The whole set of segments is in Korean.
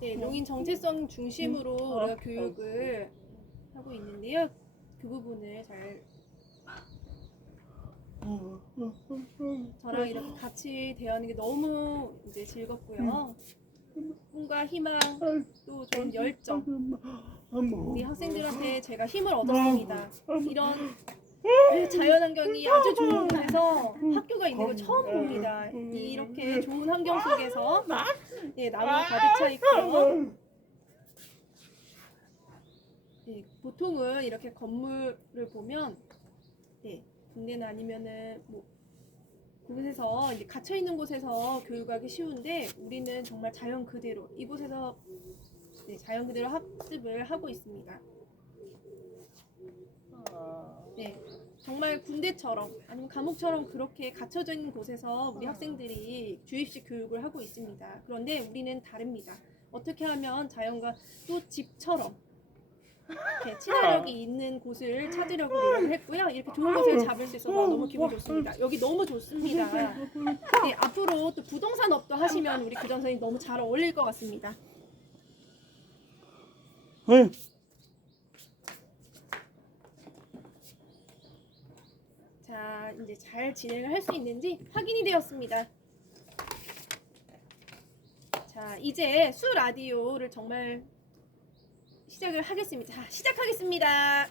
네, 농인 정체성 중심으로 우리가 교육을 하고 있는데요. 그 부분을 잘 저랑 이렇게 같이 대하는 게 너무 이제 즐겁고요. 꿈과 희망 또 좋은 열정 우리 학생들한테 제가 힘을 얻었습니다. 이런 자연환경이 아주 좋은 곳에서 학교가 있는 걸 처음 봅니다. 이렇게 좋은 환경 속에서 네, 나무가 가득 차 있고요. 네, 보통은 이렇게 건물을 보면 네, 국내는 아니면은 뭐 그곳에서 이제 갇혀 있는 곳에서 교육하기 쉬운데 우리는 정말 자연 그대로 이곳에서 네, 자연 그대로 학습을 하고 있습니다. 네, 정말 군대처럼 아니면 감옥처럼 그렇게 갇혀져 있는 곳에서 우리 학생들이 주입식 교육을 하고 있습니다. 그런데 우리는 다릅니다. 어떻게 하면 자연과 또 집처럼 이렇게 친화력이 있는 곳을 찾으려고 노력을 했고요. 이렇게 좋은 곳을 잡을 수 있어서 너무 기분 좋습니다. 여기 너무 좋습니다. 네, 앞으로 또 부동산업도 하시면 우리 교장 선생님 너무 잘 어울릴 것 같습니다. 자, 이제 잘 진행을 할 수 있는지 확인이 되었습니다. 자, 이제 수 라디오를 정말 시작을 하겠습니다. 자, 시작하겠습니다.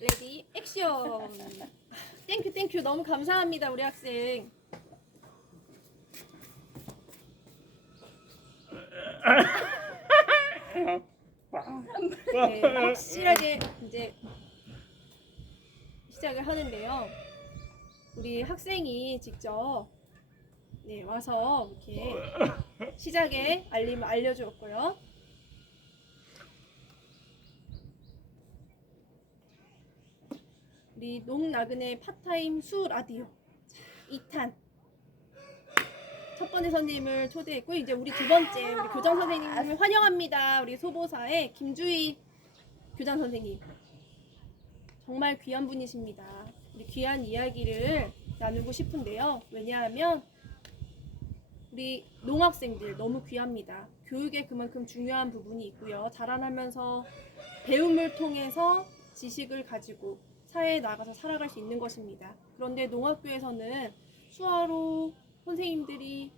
레디 액션. 땡큐 너무 감사합니다 우리 학생. 네, 확실하게 이제 시작을 하는데요. 우리 학생이 직접 네, 와서 이렇게 시작에 알림을 알려주었고요. 우리 농나그네 파타임 수 라디오 2탄 첫 번째 선생님을 초대했고 이제 우리 두 번째 우리 교장 선생님을 환영합니다. 우리 소보사의 김주희 교장 선생님 정말 귀한 분이십니다. 우리 귀한 이야기를 나누고 싶은데요. 왜냐하면 우리 농학생들 너무 귀합니다. 교육에 그만큼 중요한 부분이 있고요. 자라나면서 배움을 통해서 지식을 가지고 사회에 나가서 살아갈 수 있는 것입니다. 그런데 농학교에서는 수화로 선생님들이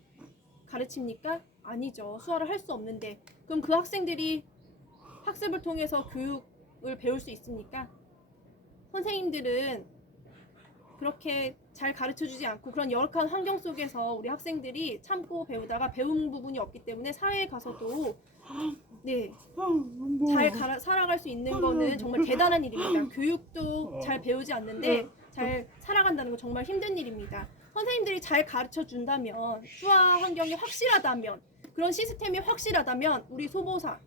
가르칩니까? 아니죠. 수화를 할 수 없는데 그럼 그 학생들이 학습을 통해서 교육을 배울 수 있습니까? 선생님들은 그렇게 잘 가르쳐주지 않고 그런 열악한 환경 속에서 우리 학생들이 참고 배우다가 배운 부분이 없기 때문에 사회에 가서도 네, 잘 살아갈 수 있는 거는 정말 대단한 일입니다. 교육도 잘 배우지 않는데 잘 살아간다는 건 정말 힘든 일입니다. 선생님들이 잘 가르쳐 준다면 수화 환경이 확실하다면 그런 시스템이 확실하다면 우리 소보사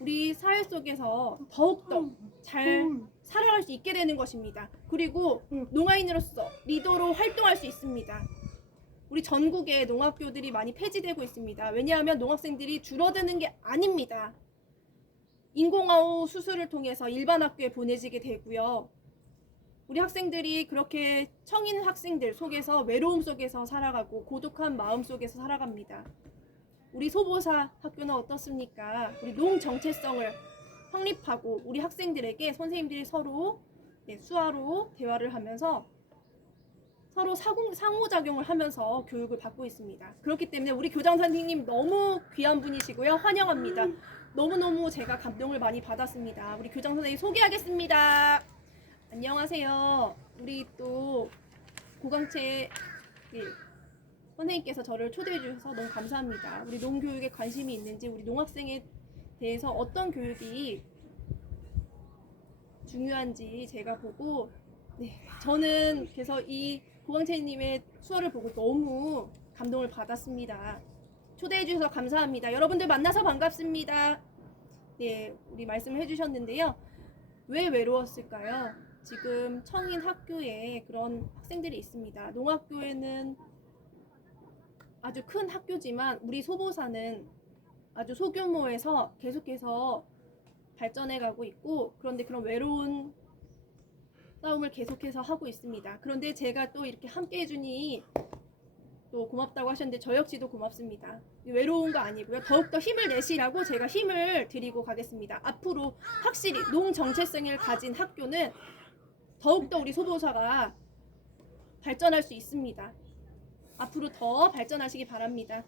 우리 사회 속에서 더욱더 잘 살아갈 수 있게 되는 것입니다. 그리고 농아인으로서 리더로 활동할 수 있습니다. 우리 전국에 농학교들이 많이 폐지되고 있습니다. 왜냐하면 농학생들이 줄어드는 게 아닙니다. 인공아호 수술을 통해서 일반 학교에 보내지게 되고요. 우리 학생들이 그렇게 청인 학생들 속에서 외로움 속에서 살아가고 고독한 마음 속에서 살아갑니다. 우리 소보사 학교는 어떻습니까? 우리 농 정체성을 확립하고 우리 학생들에게 선생님들이 서로 수화로 대화를 하면서 서로 상호작용을 하면서 교육을 받고 있습니다. 그렇기 때문에 우리 교장 선생님 너무 귀한 분이시고요. 환영합니다. 너무너무 제가 감동을 많이 받았습니다. 우리 교장 선생님 소개하겠습니다. 안녕하세요. 우리 또 고강채 선생님께서 저를 초대해 주셔서 너무 감사합니다. 우리 농교육에 관심이 있는지 우리 농학생에 대해서 어떤 교육이 중요한지 제가 보고 저는 그래서 이 고강채님의 수업을 보고 너무 감동을 받았습니다. 초대해 주셔서 감사합니다. 여러분들 만나서 반갑습니다. 네, 우리 말씀을 해주셨는데요. 왜 외로웠을까요? 지금 청인 학교에 그런 학생들이 있습니다. 농학교에는 아주 큰 학교지만 우리 소보사는 아주 소규모에서 계속해서 발전해 가고 있고 그런데 그런 외로운 싸움을 계속해서 하고 있습니다. 그런데 제가 또 이렇게 함께 해주니 또 고맙다고 하셨는데 저 역시도 고맙습니다. 외로운 거 아니고요. 더욱더 힘을 내시라고 제가 힘을 드리고 가겠습니다. 앞으로 확실히 농정체성을 가진 학교는 더욱더 우리 소도사가 발전할 수 있습니다. 앞으로 더 발전하시기 바랍니다.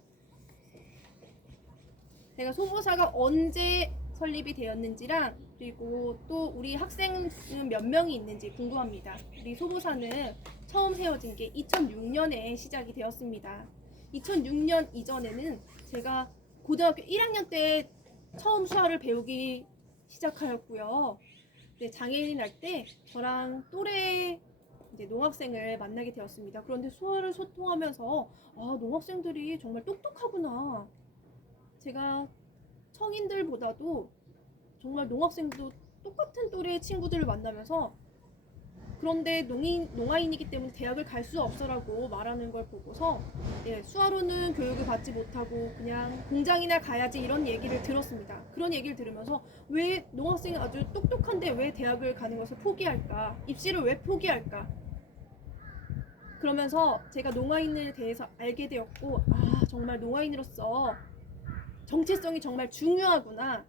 제가 소보사가 언제 설립이 되었는지랑 그리고 또 우리 학생은 몇 명이 있는지 궁금합니다. 우리 소보사는 처음 세워진 게 2006년에 시작이 되었습니다. 2006년 이전에는 제가 고등학교 1학년 때 처음 수화를 배우기 시작하였고요. 네, 장애인이 날 때 저랑 또래 이제 농학생을 만나게 되었습니다. 그런데 수화를 소통하면서 농학생들이 정말 똑똑하구나. 제가 성인들보다도 정말 농학생도 똑같은 또래의 친구들을 만나면서 그런데 농아인이기 때문에 대학을 갈 수 없어라고 말하는 걸 보고서 수화로는 교육을 받지 못하고 그냥 공장이나 가야지 이런 얘기를 들었습니다. 그런 얘기를 들으면서 왜 농학생이 아주 똑똑한데 왜 대학을 가는 것을 포기할까? 입시를 왜 포기할까? 그러면서 제가 농아인에 대해서 알게 되었고 정말 농아인으로서 정체성이 정말 중요하구나.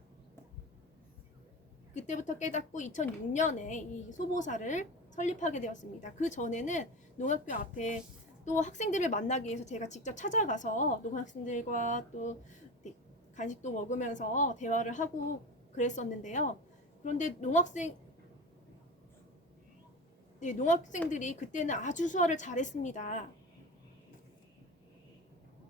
그때부터 깨닫고 2006년에 이 소보사를 설립하게 되었습니다. 그 전에는 농학교 앞에 또 학생들을 만나기 위해서 제가 직접 찾아가서 농학생들과 또 간식도 먹으면서 대화를 하고 그랬었는데요. 그런데 농학생들이 그때는 아주 수화를 잘했습니다.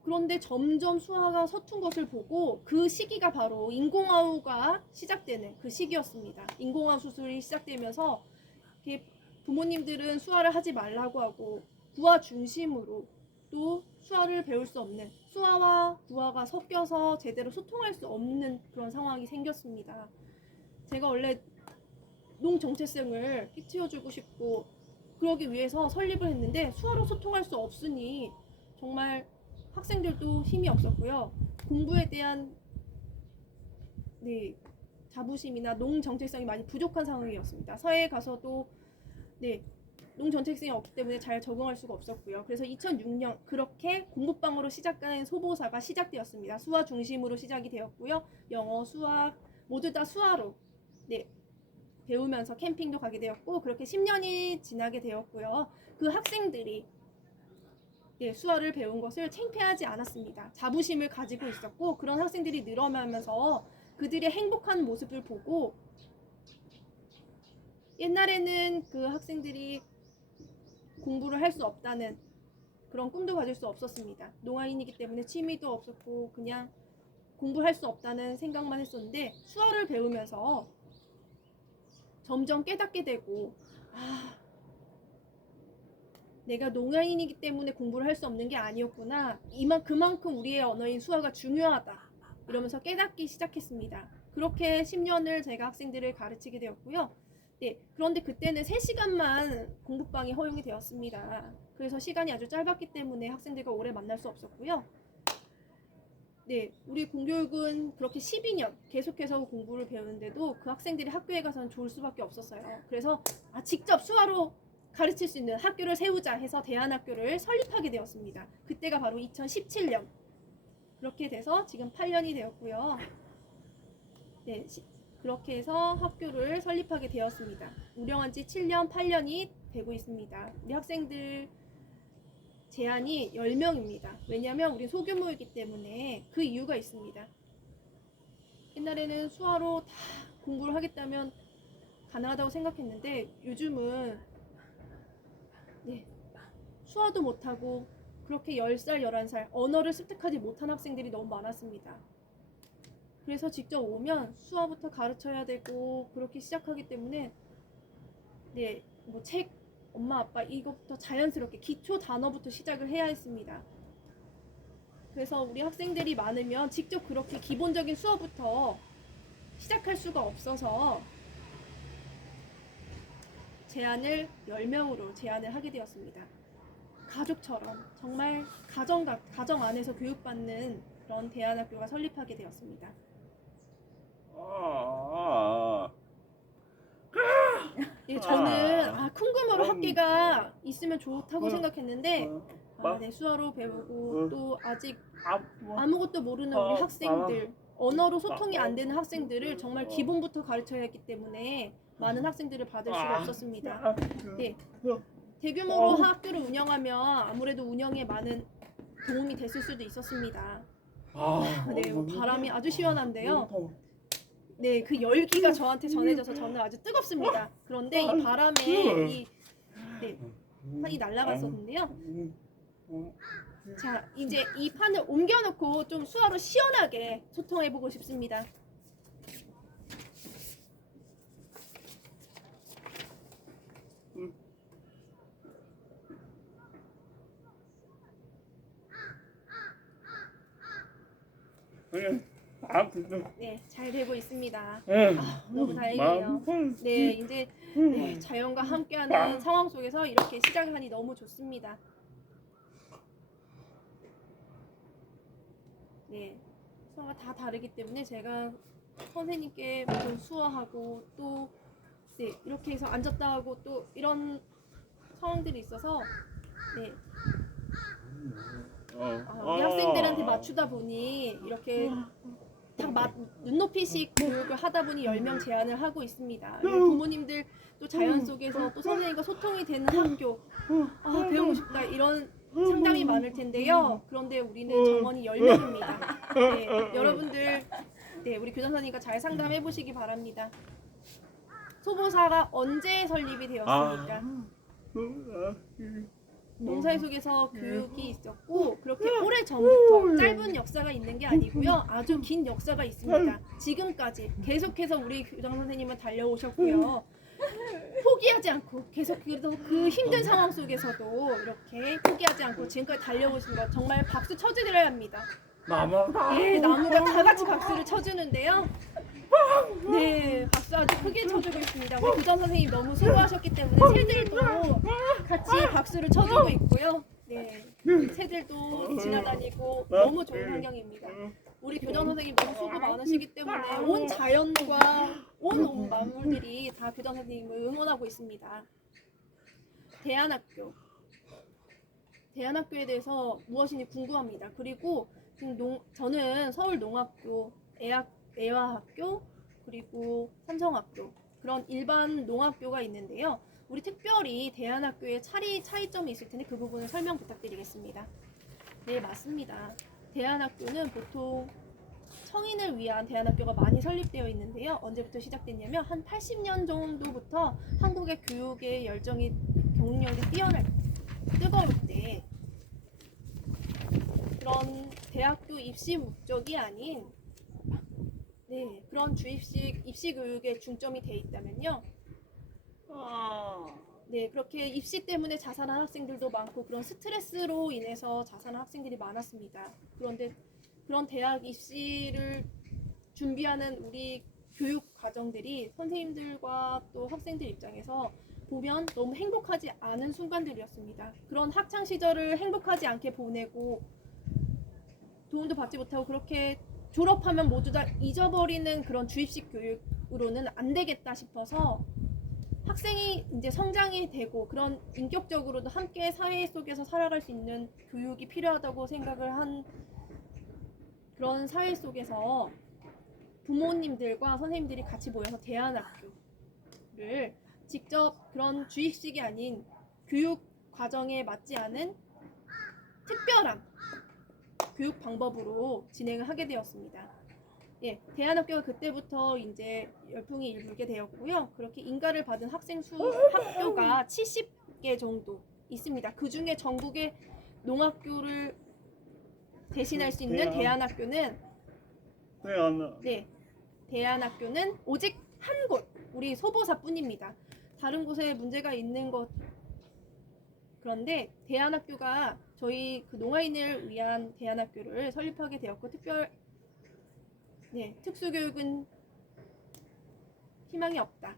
그런데 점점 수화가 서툰 것을 보고 그 시기가 바로 인공아우가 시작되는 그 시기였습니다. 인공아우 수술이 시작되면서 부모님들은 수화를 하지 말라고 하고 구화 중심으로 또 수화를 배울 수 없는 수화와 구화가 섞여서 제대로 소통할 수 없는 그런 상황이 생겼습니다. 제가 원래 농정체성을 끼치어주고 싶고 그러기 위해서 설립을 했는데 수화로 소통할 수 없으니 정말 학생들도 힘이 없었고요. 공부에 대한 자부심이나 농정체성이 많이 부족한 상황이었습니다. 사회에 가서도 농정체성이 없기 때문에 잘 적응할 수가 없었고요. 그래서 2006년 그렇게 공부방으로 시작하는 소보사가 시작되었습니다. 수화 중심으로 시작이 되었고요. 영어, 수학 모두 다 수화로 배우면서 캠핑도 가게 되었고 그렇게 10년이 지나게 되었고요. 그 학생들이 수화를 배운 것을 창피하지 않았습니다. 자부심을 가지고 있었고 그런 학생들이 늘어나면서 그들의 행복한 모습을 보고 옛날에는 그 학생들이 공부를 할 수 없다는 그런 꿈도 가질 수 없었습니다. 농아인이기 때문에 취미도 없었고 그냥 공부할 수 없다는 생각만 했었는데 수화를 배우면서 점점 깨닫게 되고 내가 농아인이기 때문에 공부를 할 수 없는 게 아니었구나. 그만큼 우리의 언어인 수화가 중요하다. 이러면서 깨닫기 시작했습니다. 그렇게 10년을 제가 학생들을 가르치게 되었고요. 그런데 그때는 3시간만 공부방이 허용이 되었습니다. 그래서 시간이 아주 짧았기 때문에 학생들과 오래 만날 수 없었고요. 우리 공교육은 그렇게 12년 계속해서 공부를 배우는데도 그 학생들이 학교에 가서는 좋을 수밖에 없었어요. 그래서 직접 수화로 가르칠 수 있는 학교를 세우자 해서 대안학교를 설립하게 되었습니다. 그때가 바로 2017년. 그렇게 돼서 지금 8년이 되었고요. 그렇게 해서 학교를 설립하게 되었습니다. 운영한 지 7년, 8년이 되고 있습니다. 우리 학생들 제한이 10명입니다. 왜냐하면 우리 소규모이기 때문에 그 이유가 있습니다. 옛날에는 수화로 다 공부를 하겠다면 가능하다고 생각했는데 요즘은 수화도 못하고 그렇게 10살, 11살 언어를 습득하지 못한 학생들이 너무 많았습니다. 그래서 직접 오면 수화부터 가르쳐야 되고 그렇게 시작하기 때문에 책, 엄마, 아빠 이것부터 자연스럽게 기초 단어부터 시작을 해야 했습니다. 그래서 우리 학생들이 많으면 직접 그렇게 기본적인 수어부터 시작할 수가 없어서 제한을 10명으로 제한을 하게 되었습니다. 가족처럼 정말 가정 안에서 교육받는 그런 대안학교가 설립하게 되었습니다. 저는 큰 수화로 학계가 있으면 좋다고 생각했는데 네, 수화로 배우고 또 아직 아무것도 모르는 우리 학생들, 언어로 소통이 안 되는 학생들을 정말 기본부터 가르쳐야 했기 때문에 많은 학생들을 받을 수가 없었습니다. 네, 대규모로 학교를 운영하면 아무래도 운영에 많은 도움이 됐을 수도 있었습니다. 네, 바람이 아주 시원한데요. 네, 그 열기가 저한테 전해져서 저는 아주 뜨겁습니다. 그런데 이 바람에 판이 날아갔었는데요. 자, 이제 이 판을 옮겨놓고 좀 수화로 시원하게 소통해보고 싶습니다. 네, 잘 되고 있습니다. 너무 다행이에요. 네, 이제 자연과 함께하는 상황 속에서 이렇게 시작하니 너무 좋습니다. 네, 수화가 다 다르기 때문에 제가 선생님께 좀 수화하고 또 이렇게 해서 앉았다 하고 또 이런 상황들이 있어서 우리 학생들한테 맞추다 보니 이렇게 딱 눈높이식 교육을 하다 보니 10명 제한을 하고 있습니다. 부모님들 또 자연 속에서 또 선생님과 소통이 되는 학교 배우고 싶다 이런 상당히 많을 텐데요. 그런데 우리는 정원이 10명입니다. 네, 여러분들 우리 교장 선생님과 잘 상담해 보시기 바랍니다. 소보사가 언제 설립이 되었습니까? 농사회 속에서 교육이 있었고 그렇게 오래 전부터 짧은 역사가 있는 게 아니고요. 아주 긴 역사가 있습니다. 지금까지 계속해서 우리 교장 선생님은 달려오셨고요. 포기하지 않고 계속 그 힘든 상황 속에서도 이렇게 포기하지 않고 지금까지 달려오신 것 정말 박수 쳐드려야 합니다. 나무가 다 같이 박수를 쳐주는데요. 네, 박수 아주 크게 쳐주고 있습니다. 우리 교장 선생님 너무 수고하셨기 때문에 새들도 같이 박수를 쳐주고 있고요. 네, 새들도 지나다니고 너무 좋은 환경입니다. 우리 교장 선생님 너무 수고 많으시기 때문에 온 자연과 온 만물들이 다 교장 선생님을 응원하고 있습니다. 대안학교에 대해서 무엇인지 궁금합니다. 그리고 저는 서울농학교, 애화학교, 그리고 삼성학교 그런 일반 농학교가 있는데요. 우리 특별히 대안학교에 차이점이 있을 텐데 그 부분을 설명 부탁드리겠습니다. 네, 맞습니다. 대안학교는 보통 성인을 위한 대안학교가 많이 설립되어 있는데요. 언제부터 시작됐냐면 한 80년 정도부터 한국의 교육의 열정이 경력이 뜨거울 때 그런 대학교 입시 목적이 아닌 그런 주입식 입시 교육에 중점이 돼 있다면요. 그렇게 입시 때문에 자살한 학생들도 많고 그런 스트레스로 인해서 자살한 학생들이 많았습니다. 그런데 그런 대학 입시를 준비하는 우리 교육 과정들이 선생님들과 또 학생들 입장에서 보면 너무 행복하지 않은 순간들이었습니다. 그런 학창 시절을 행복하지 않게 보내고 도움도 받지 못하고 그렇게 졸업하면 모두 다 잊어버리는 그런 주입식 교육으로는 안 되겠다 싶어서 학생이 이제 성장이 되고 그런 인격적으로도 함께 사회 속에서 살아갈 수 있는 교육이 필요하다고 생각을 한 그런 사회 속에서 부모님들과 선생님들이 같이 모여서 대안학교를 직접 그런 주입식이 아닌 교육 과정에 맞지 않은 특별한 교육 방법으로 진행을 하게 되었습니다. 대안학교가 그때부터 이제 열풍이 일게 되었고요. 그렇게 인가를 받은 학교가 70개 정도 있습니다. 그 중에 전국의 농학교를 대신할 수 있는 대안학교는 대안학교는 오직 한 곳, 우리 소보사뿐입니다. 다른 곳에 문제가 있는 것. 그런데 대안학교가 저희 그 농아인을 위한 대안학교를 설립하게 되었고 특수교육은 희망이 없다.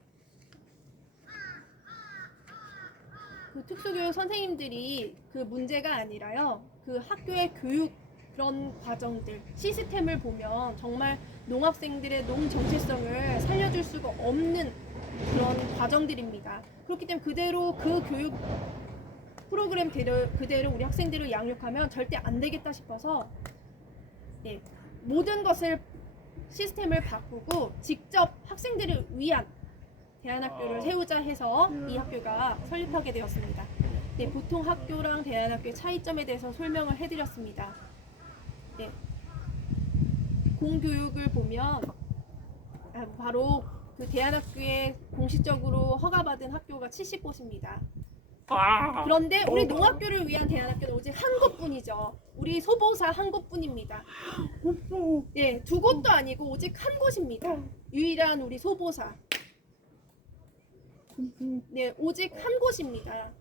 그 특수교육 선생님들이 그 문제가 아니라요. 그 학교의 교육 그런 과정들, 시스템을 보면 정말 농학생들의 농 정체성을 살려줄 수가 없는 그런 과정들입니다. 그렇기 때문에 그대로 그 교육 프로그램 그대로 우리 학생들을 양육하면 절대 안 되겠다 싶어서 네, 모든 것을 시스템을 바꾸고 직접 학생들을 위한 대안학교를 세우자 해서 이 학교가 설립하게 되었습니다. 네, 보통 학교랑 대안학교의 차이점에 대해서 설명을 해드렸습니다. 네, 공교육을 보면 바로 그 대안학교에 공식적으로 허가받은 학교가 70곳입니다. 그런데 우리 농학교를 위한 대안학교는 오직 한 곳뿐이죠. 우리 소보사 한 곳뿐입니다. 네, 두 곳도 아니고 오직 한 곳입니다. 유일한 우리 소보사. 네, 오직 한 곳입니다.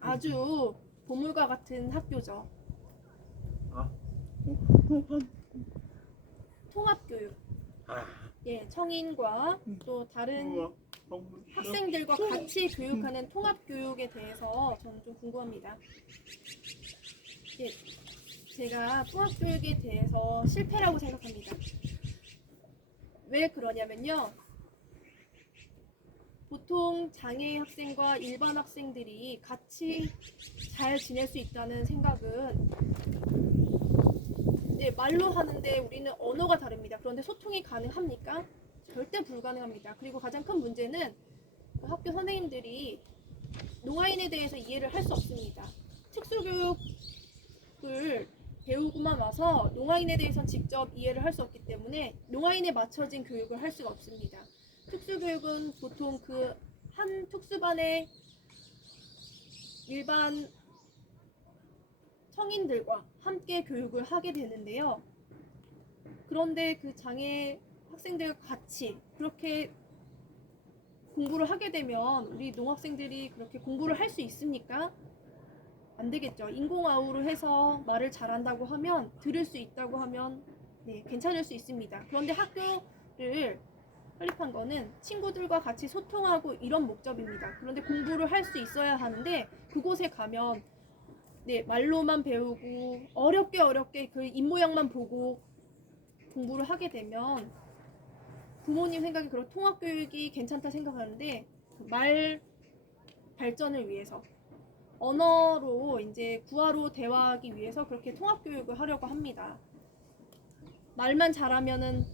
아주 보물과 같은 학교죠. 통합교육. 예, 청인과 또 다른 학생들과 같이 교육하는 통합교육에 대해서 저는 좀 궁금합니다. 예, 제가 통합교육에 대해서 실패라고 생각합니다. 왜 그러냐면요. 보통 장애 학생과 일반 학생들이 같이 잘 지낼 수 있다는 생각은 네, 말로 하는데 우리는 언어가 다릅니다. 그런데 소통이 가능합니까? 절대 불가능합니다. 그리고 가장 큰 문제는 그 학교 선생님들이 농아인에 대해서 이해를 할 수 없습니다. 특수교육을 배우고만 와서 농아인에 대해서 직접 이해를 할 수 없기 때문에 농아인에 맞춰진 교육을 할 수가 없습니다. 특수교육은 보통 그 한 특수반의 일반 성인들과 함께 교육을 하게 되는데요. 그런데 그 장애 학생들과 같이 그렇게 공부를 하게 되면 우리 농학생들이 그렇게 공부를 할 수 있습니까? 안 되겠죠. 인공아우로 해서 말을 잘한다고 하면 들을 수 있다고 하면 네, 괜찮을 수 있습니다. 그런데 학교를 설립한 거는 친구들과 같이 소통하고 이런 목적입니다. 그런데 공부를 할 수 있어야 하는데 그곳에 가면 네, 말로만 배우고 어렵게 그 입모양만 보고 공부를 하게 되면 부모님 생각에 그런 통합교육이 괜찮다 생각하는데 말 발전을 위해서 언어로 이제 구화로 대화하기 위해서 그렇게 통합교육을 하려고 합니다. 말만 잘하면은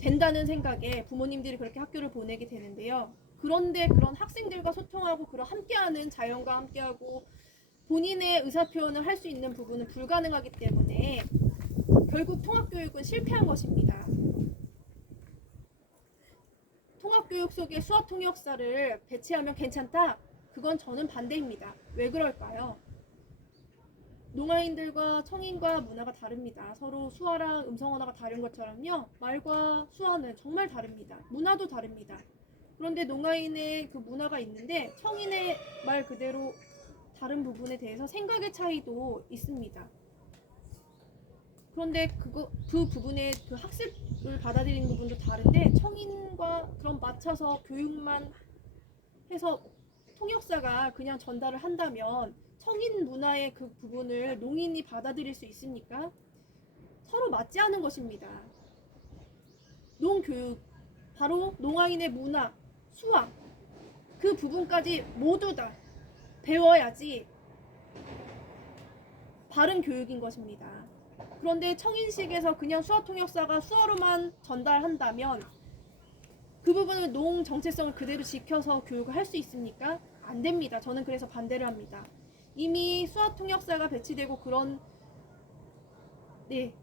된다는 생각에 부모님들이 그렇게 학교를 보내게 되는데요. 그런데 그런 학생들과 소통하고 그런 함께하는 자연과 함께하고 본인의 의사표현을 할 수 있는 부분은 불가능하기 때문에 결국 통합교육은 실패한 것입니다. 통합교육 속에 수화통역사를 배치하면 괜찮다? 그건 저는 반대입니다. 왜 그럴까요? 농아인들과 청인과 문화가 다릅니다. 서로 수화랑 음성 언어가 다른 것처럼요. 말과 수화는 정말 다릅니다. 문화도 다릅니다. 그런데 농아인의 그 문화가 있는데 청인의 말 그대로 다른 부분에 대해서 생각의 차이도 있습니다. 그런데 그 부분에 그 학습을 받아들이는 부분도 다른데 청인과 그런 맞춰서 교육만 해서 통역사가 그냥 전달을 한다면 청인 문화의 그 부분을 농인이 받아들일 수 있습니까? 서로 맞지 않은 것입니다. 농교육, 바로 농아인의 문화, 수학, 그 부분까지 모두 다 배워야지 바른 교육인 것입니다. 그런데 청인식에서 그냥 수화통역사가 수화로만 전달한다면 그 부분을 농 정체성을 그대로 지켜서 교육을 할 수 있습니까? 안 됩니다. 저는 그래서 반대를 합니다. 이미 수화통역사가 배치되고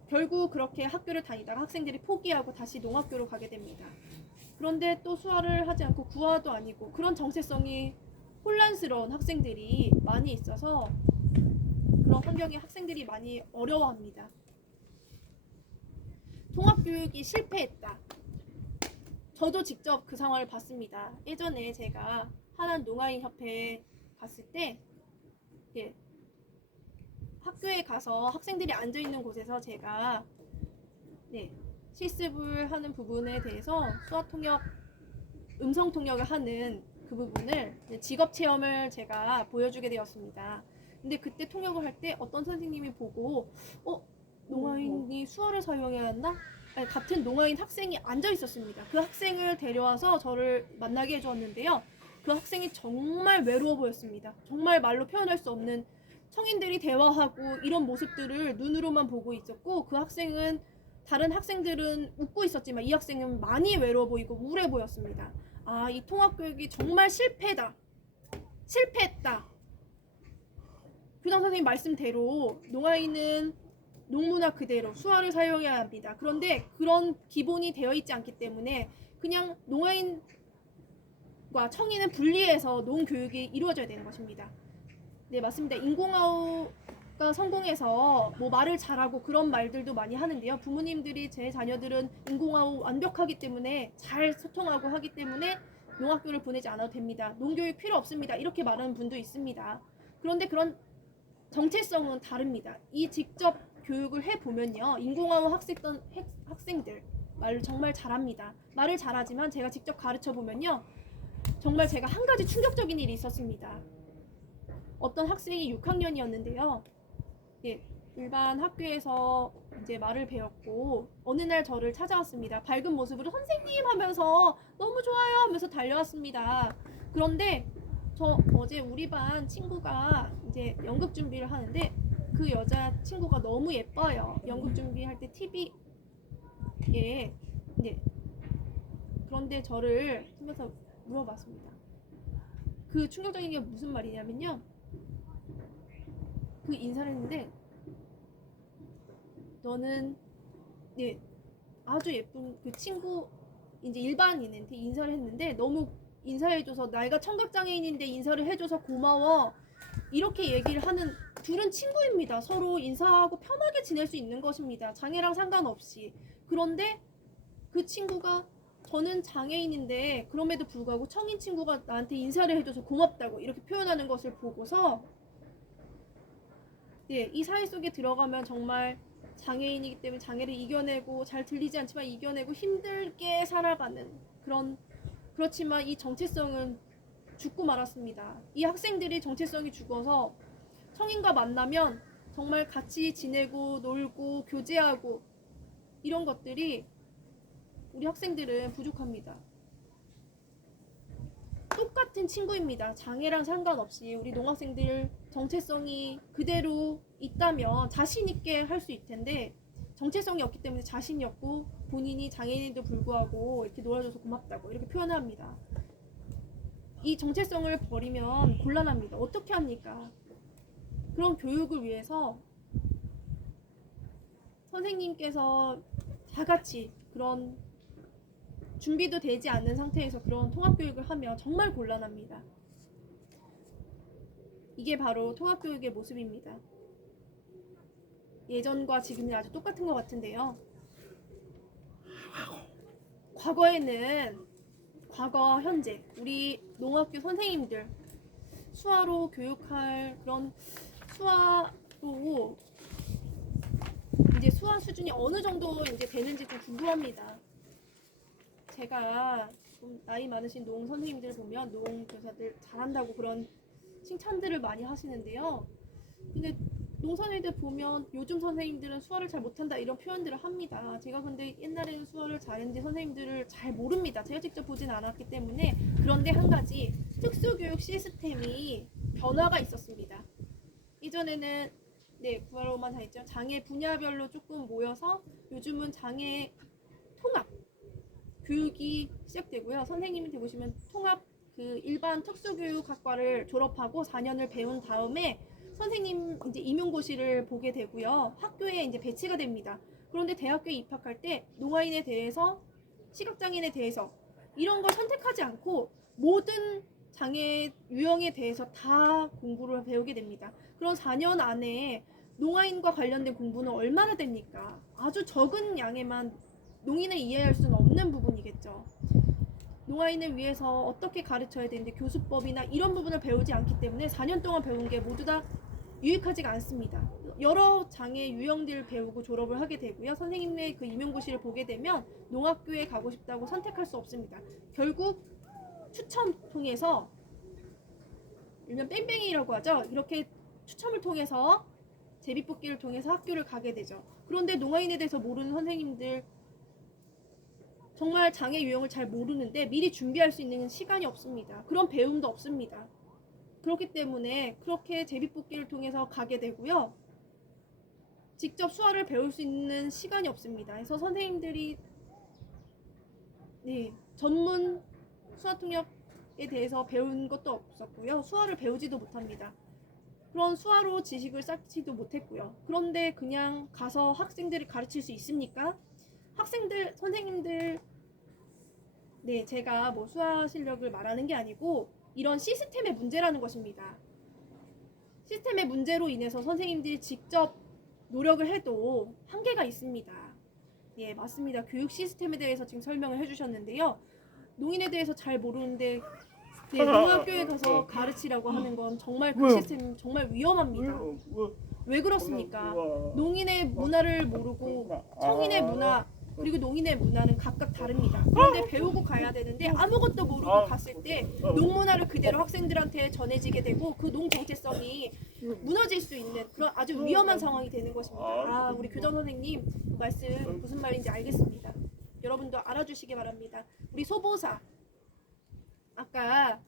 결국 그렇게 학교를 다니다가 학생들이 포기하고 다시 농학교로 가게 됩니다. 그런데 또 수화를 하지 않고 구화도 아니고 그런 정체성이 혼란스러운 학생들이 많이 있어서 그런 환경에 학생들이 많이 어려워합니다. 통합교육이 실패했다. 저도 직접 그 상황을 봤습니다. 예전에 제가 하남 농아인 협회에 갔을 때 학교에 가서 학생들이 앉아있는 곳에서 제가 실습을 하는 부분에 대해서 수화통역, 음성통역을 하는 그 부분을 직업체험을 제가 보여주게 되었습니다. 근데 그때 통역을 할 때 어떤 선생님이 보고 농아인이 수화를 사용해야 한다? 같은 농아인 학생이 앉아 있었습니다. 그 학생을 데려와서 저를 만나게 해주었는데요. 그 학생이 정말 외로워 보였습니다. 정말 말로 표현할 수 없는 성인들이 대화하고 이런 모습들을 눈으로만 보고 있었고, 그 학생은 다른 학생들은 웃고 있었지만 이 학생은 많이 외로워 보이고 우울해 보였습니다. 아, 이 통합교육이 정말 실패했다. 교장 선생님 말씀대로 농아인은 농문화 그대로 수화를 사용해야 합니다. 그런데 그런 기본이 되어 있지 않기 때문에 그냥 농아인과 청인은 분리해서 농교육이 이루어져야 되는 것입니다. 네, 맞습니다. 인공아우가 성공해서 뭐 말을 잘하고 그런 말들도 많이 하는데요. 부모님들이 제 자녀들은 인공아우 완벽하기 때문에 잘 소통하고 하기 때문에 농학교를 보내지 않아도 됩니다. 농교육 필요 없습니다. 이렇게 말하는 분도 있습니다. 그런데 그런 정체성은 다릅니다. 이 직접 교육을 해보면요. 인공아우 학생들 말을 정말 잘합니다. 말을 잘하지만 제가 직접 가르쳐보면요. 정말 제가 한 가지 충격적인 일이 있었습니다. 어떤 학생이 6학년이었는데요. 예, 일반 학교에서 이제 말을 배웠고 어느 날 저를 찾아왔습니다. 밝은 모습으로 선생님 하면서 너무 좋아요 하면서 달려왔습니다. 그런데 저 어제 우리 반 친구가 이제 연극 준비를 하는데 그 여자 친구가 너무 예뻐요. 연극 준비할 때 TV에 네. 그런데 저를 하면서 물어봤습니다. 그 충격적인 게 무슨 말이냐면요. 그 인사를 했는데 너는 예, 아주 예쁜 그 친구 이제 일반인한테 인사를 했는데 너무 인사해줘서 나이가 청각장애인인데 인사를 해줘서 고마워 이렇게 얘기를 하는 둘은 친구입니다. 서로 인사하고 편하게 지낼 수 있는 것입니다. 장애랑 상관없이. 그런데 그 친구가 저는 장애인인데 그럼에도 불구하고 청인 친구가 나한테 인사를 해줘서 고맙다고 이렇게 표현하는 것을 보고서 예, 이 사회 속에 들어가면 정말 장애인이기 때문에 장애를 이겨내고 잘 들리지 않지만 이겨내고 힘들게 살아가는 그렇지만 이 정체성은 죽고 말았습니다. 이 학생들이 정체성이 죽어서 성인과 만나면 정말 같이 지내고 놀고 교제하고 이런 것들이 우리 학생들은 부족합니다. 똑같은 친구입니다. 장애랑 상관없이 우리 농학생들 정체성이 그대로 있다면 자신 있게 할 수 있을 텐데 정체성이 없기 때문에 자신이 없고 본인이 장애인에도 불구하고 이렇게 놀아줘서 고맙다고 이렇게 표현합니다. 이 정체성을 버리면 곤란합니다. 어떻게 합니까? 그런 교육을 위해서 선생님께서 다 같이 그런 준비도 되지 않는 상태에서 그런 통합교육을 하면 정말 곤란합니다. 이게 바로 통합교육의 모습입니다. 예전과 지금이 아주 똑같은 것 같은데요. 과거, 현재 우리 농학교 선생님들 수화로 교육할 그런 수화로 이제 수화 수준이 어느 정도 이제 되는지 좀 궁금합니다. 제가 좀 나이 많으신 농 선생님들 보면 농 교사들 잘한다고 그런 칭찬들을 많이 하시는데요. 근데 농 선생님들 보면 요즘 선생님들은 수화를 잘 못한다 이런 표현들을 합니다. 제가 근데 옛날에는 수화를 잘했는지 선생님들을 잘 모릅니다. 제가 직접 보진 않았기 때문에. 그런데 한 가지 특수교육 시스템이 변화가 있었습니다. 이전에는 구화로만 다 있죠. 장애 분야별로 조금 모여서 요즘은 장애 통합 교육이 시작되고요. 선생님이 되보시면 통합 그 일반 특수교육학과를 졸업하고 4년을 배운 다음에 선생님 이제 임용고시를 보게 되고요. 학교에 이제 배치가 됩니다. 그런데 대학교에 입학할 때 농아인에 대해서 시각장애인에 대해서 이런 걸 선택하지 않고 모든 장애 유형에 대해서 다 공부를 배우게 됩니다. 그런 4년 안에 농아인과 관련된 공부는 얼마나 됩니까? 아주 적은 양에만 농인을 이해할 수는 없는 부분이겠죠. 농아인을 위해서 어떻게 가르쳐야 되는데 교수법이나 이런 부분을 배우지 않기 때문에 4년 동안 배운 게 모두 다 유익하지가 않습니다. 여러 장애 유형들을 배우고 졸업을 하게 되고요. 선생님의 그 임용고시를 보게 되면 농학교에 가고 싶다고 선택할 수 없습니다. 결국 추첨 통해서 일명 뺑뺑이라고 하죠. 이렇게 추첨을 통해서 제비뽑기를 통해서 학교를 가게 되죠. 그런데 농아인에 대해서 모르는 선생님들 정말 장애 유형을 잘 모르는데 미리 준비할 수 있는 시간이 없습니다. 그런 배움도 없습니다. 그렇기 때문에 그렇게 제비뽑기를 통해서 가게 되고요. 직접 수화를 배울 수 있는 시간이 없습니다. 그래서 선생님들이 전문 수화 통역에 대해서 배운 것도 없었고요. 수화를 배우지도 못합니다. 그런 수화로 지식을 쌓지도 못했고요. 그런데 그냥 가서 학생들을 가르칠 수 있습니까? 학생들, 선생님들, 제가 뭐 수화 실력을 말하는 게 아니고 이런 시스템의 문제라는 것입니다. 시스템의 문제로 인해서 선생님들이 직접 노력을 해도 한계가 있습니다. 예, 맞습니다. 교육 시스템에 대해서 지금 설명을 해주셨는데요. 농인에 대해서 잘 모르는데 농학교에 가서 가르치라고 하는 건 정말 그 시스템 정말 위험합니다. 왜 그렇습니까? 농인의 문화를 모르고 청인의 문화 그리고 농인의 문화는 각각 다릅니다. 그런데 배우고 가야 되는데 아무것도 모르고 갔을 때 농문화를 그대로 학생들한테 전해지게 되고 그 농 정체성이 무너질 수 있는 그런 아주 위험한 상황이 되는 것입니다. 우리 교장 선생님 말씀 무슨 말인지 알겠습니다. 여러분도 알아주시기 바랍니다. 우리 소보사 아까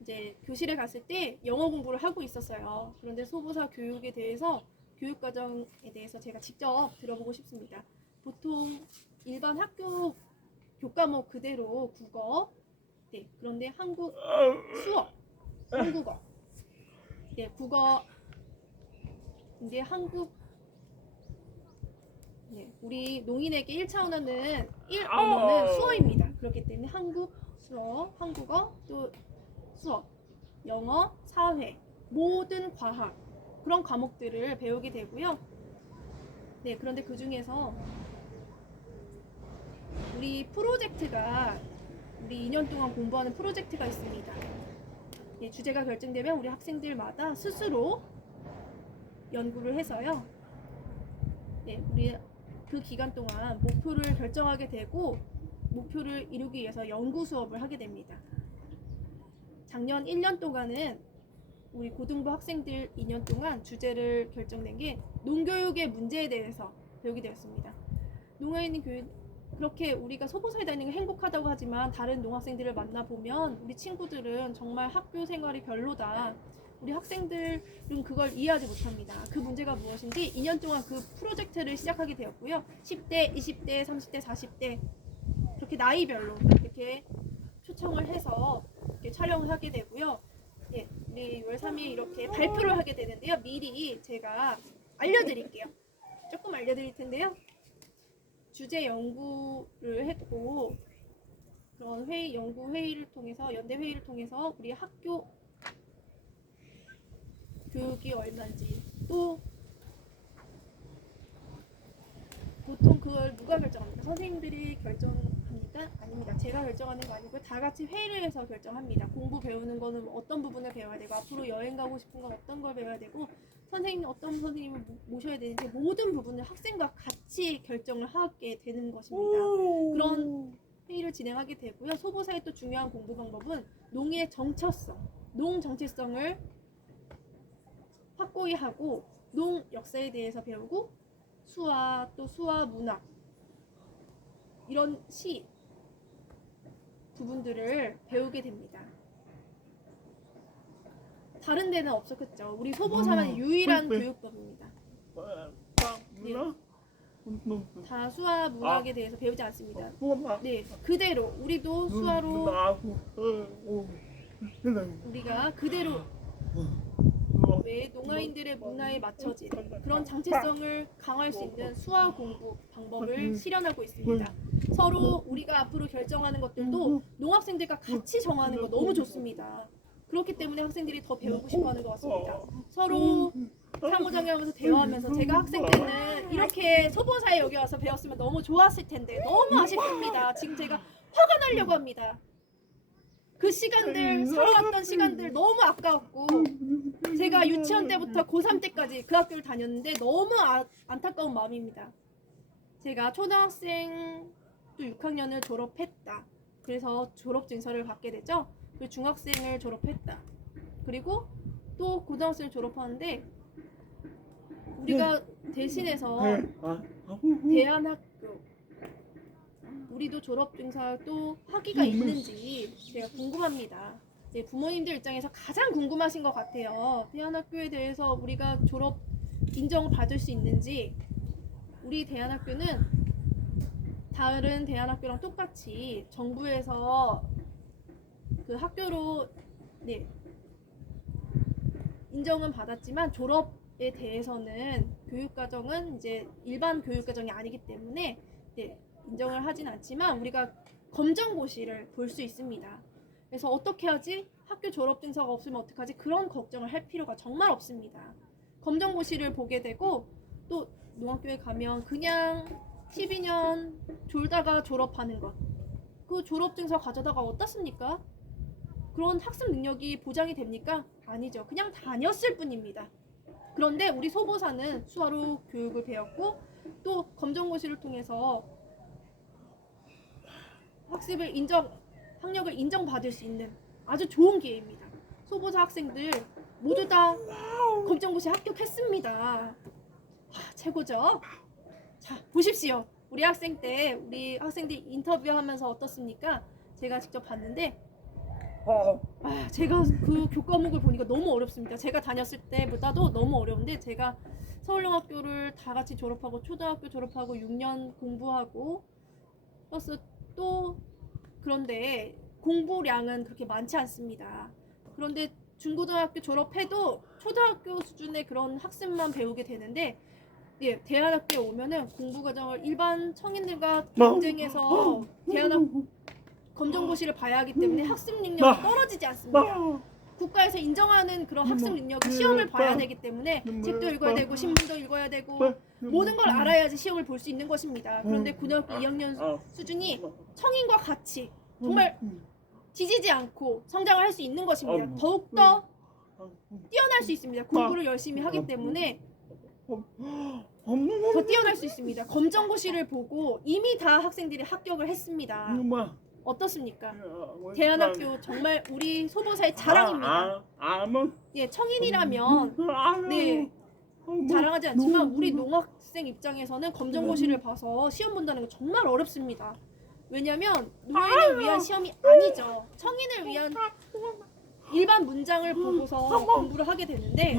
이제 교실에 갔을 때 영어 공부를 하고 있었어요. 그런데 소보사 교육에 대해서 교육 과정에 대해서 제가 직접 들어보고 싶습니다. 보통 일반 학교 교과목 그대로 국어, 그런데 수어, 한국어, 국어, 우리 농인에게 1차 언어는 수어입니다. 그렇기 때문에 수어, 한국어, 또 수업, 영어, 사회, 모든 과학 그런 과목들을 배우게 되고요. 그런데 그 중에서 우리 2년 동안 공부하는 프로젝트가 있습니다. 주제가 결정되면 우리 학생들마다 스스로 연구를 해서요. 우리 그 기간 동안 목표를 결정하게 되고 목표를 이루기 위해서 연구 수업을 하게 됩니다. 작년 1년 동안은 우리 고등부 학생들 2년 동안 주제를 결정된 게 농교육의 문제에 대해서 배우게 되었습니다. 농가에 있는 교육 그렇게 우리가 소보사에 다니는 게 행복하다고 하지만 다른 농학생들을 만나보면 우리 친구들은 정말 학교 생활이 별로다. 우리 학생들은 그걸 이해하지 못합니다. 그 문제가 무엇인지 2년 동안 그 프로젝트를 시작하게 되었고요. 10대, 20대, 30대, 40대 그렇게 나이별로 이렇게 초청을 해서 이렇게 촬영을 하게 되고요. 우리 6월 3일 이렇게 발표를 하게 되는데요. 미리 제가 알려드릴게요. 조금 알려드릴 텐데요. 주제 연구를 했고 그런 연구 회의를 통해서 연대 회의를 통해서 우리 학교 교육이 얼마인지 또 보통 그걸 누가 결정합니까? 선생님들이 결정합니까? 아닙니다. 제가 결정하는 거 아니고 다 같이 회의를 해서 결정합니다. 공부 배우는 거는 어떤 부분을 배워야 되고 앞으로 여행 가고 싶은 건 어떤 걸 배워야 되고 어떤 선생님을 모셔야 되는지 모든 부분을 학생과 같이 결정을 하게 되는 것입니다. 그런 회의를 진행하게 되고요. 소보사의 또 중요한 공부 방법은 농의 농 정체성을 확고히 하고 농 역사에 대해서 배우고 수화 문화 이런 시 부분들을 배우게 됩니다. 다른 데는 없었겠죠. 우리 소보사만 유일한 교육법입니다. 다 수화 문학에 대해서 배우지 않습니다. 그대로 우리도 수화로 우리가 그대로 왜 농아인들의 문화에 맞춰진 그런 정체성을 강화할 수 있는 수화 공부 방법을 실현하고 있습니다. 서로 우리가 앞으로 결정하는 것들도 농학생들과 같이 정하는 거 너무 좋습니다. 그렇기 때문에 학생들이 더 배우고 싶어하는 것 같습니다. 서로 상호작용하면서 대화하면서 제가 학생 때는 이렇게 소보사에 여기 와서 배웠으면 너무 좋았을 텐데 너무 아쉽습니다. 지금 제가 화가 나려고 합니다. 그 시간들 살아왔던 시간들 너무 아까웠고 제가 유치원 때부터 고3 때까지 그 학교를 다녔는데 너무 안타까운 마음입니다. 제가 초등학생 또 6학년을 졸업했다. 그래서 졸업 증서를 받게 되죠. 그리고 중학생을 졸업했다. 그리고 또 고등학생을 졸업하는데 우리가 대신해서 대안학교 우리도 졸업증서 또 학위가 있는지 제가 궁금합니다. 이제 부모님들 입장에서 가장 궁금하신 것 같아요. 대안학교에 대해서 우리가 졸업 인정을 받을 수 있는지. 우리 대안학교는 다른 대안학교랑 똑같이 정부에서 그 학교로 네, 인정은 받았지만 졸업에 대해서는 교육과정은 이제 일반 교육과정이 아니기 때문에 네, 인정을 하진 않지만 우리가 검정고시를 볼 수 있습니다. 그래서 어떻게 하지? 학교 졸업증서가 없으면 어떡하지? 그런 걱정을 할 필요가 정말 없습니다. 검정고시를 보게 되고 또 농학교에 가면 그냥 12년 졸다가 졸업하는 것. 그 졸업증서 가져다가 어떻습니까? 그런 학습 능력이 보장이 됩니까? 아니죠. 그냥 다녔을 뿐입니다. 그런데 우리 소보사는 수화로 교육을 배웠고 또 검정고시를 통해서 학력을 인정받을 수 있는 아주 좋은 기회입니다. 소보사 학생들 모두 다 검정고시 합격했습니다. 최고죠? 자, 보십시오. 우리 학생들 인터뷰하면서 어떻습니까? 제가 직접 봤는데 제가 그 교과목을 보니까 너무 어렵습니다. 제가 다녔을 때보다도 너무 어려운데 제가 서울농학교를 다 같이 졸업하고 초등학교 졸업하고 6년 공부하고 플러스 또 그런데 공부량은 그렇게 많지 않습니다. 그런데 중고등학교 졸업해도 초등학교 수준의 그런 학습만 배우게 되는데 예, 대안학교에 오면은 공부 과정을 일반 청인들과 경쟁해서 대안학교 검정고시를 봐야 하기 때문에 학습 능력이 떨어지지 않습니다. 국가에서 인정하는 그런 학습 능력이 시험을 봐야 되기 때문에 책도 읽어야 되고 신문도 읽어야 되고 모든 걸 알아야지 시험을 볼 수 있는 것입니다. 그런데 고등학교 2학년 수준이 청인과 같이 정말 지지지 않고 성장을 할 수 있는 것입니다. 더욱더 뛰어날 수 있습니다. 공부를 열심히 하기 때문에 더 뛰어날 수 있습니다. 검정고시를 보고 이미 다 학생들이 합격을 했습니다. 어떻습니까? 대안학교 정말 우리 소보사의 자랑입니다. 예, 청인이라면 네 자랑하지 않지만 우리 농학생 입장에서는 검정고시를 봐서 시험 본다는 게 정말 어렵습니다. 왜냐면 노예를 위한 시험이 아니죠. 청인을 위한 일반 문장을 보고서 공부를 하게 되는데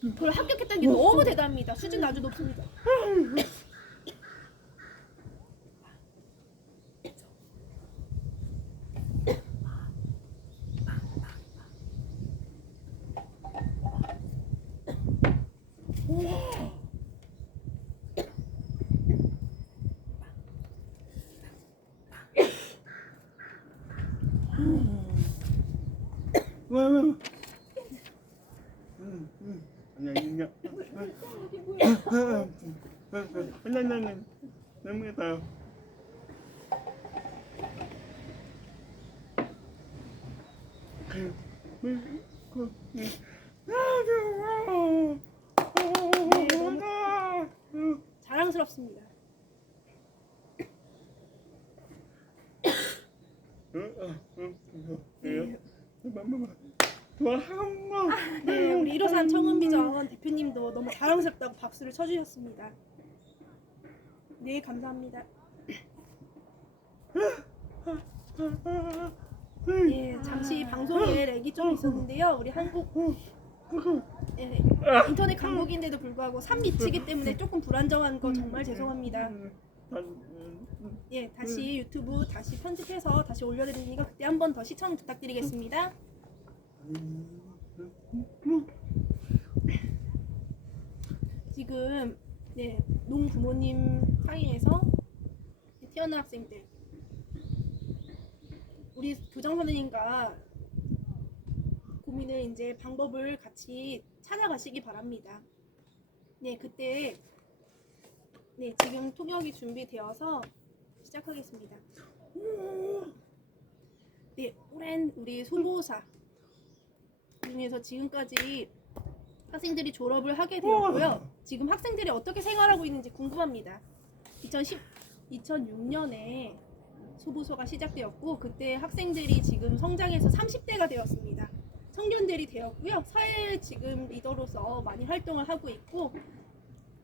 그걸 합격했다는 게 너무 대단합니다. 수준 아주 높습니다. 자랑스럽습니다. 네, 우리 1호산 청운비전 대표님도 너무 자랑스럽다고 박수를 쳐주셨습니다. 네, 감사합니다. 예, 잠시 방송에 렉이 좀 있었는데요. 우리 한국 인터넷 강국인데도 불구하고 산 미치기 때문에 조금 불안정한 거 정말 죄송합니다. 예, 다시 유튜브 다시 편집해서 다시 올려드리니까 그때 한 번 더 시청 부탁드리겠습니다. 지금 네, 농 부모님 사이에서 태어난 학생들 우리 교장 선생님과 고민을 이제 방법을 같이 찾아가시기 바랍니다. 네, 그때 네, 지금 통역이 준비되어서 시작하겠습니다. 네, 오랜 우리 소보사 중에서 지금까지 학생들이 졸업을 하게 되었고요. 지금 학생들이 어떻게 생활하고 있는지 궁금합니다. 2006년에 소보소가 시작되었고 그때 학생들이 지금 성장해서 30대가 되었습니다. 청년들이 되었고요. 사회 지금 리더로서 많이 활동을 하고 있고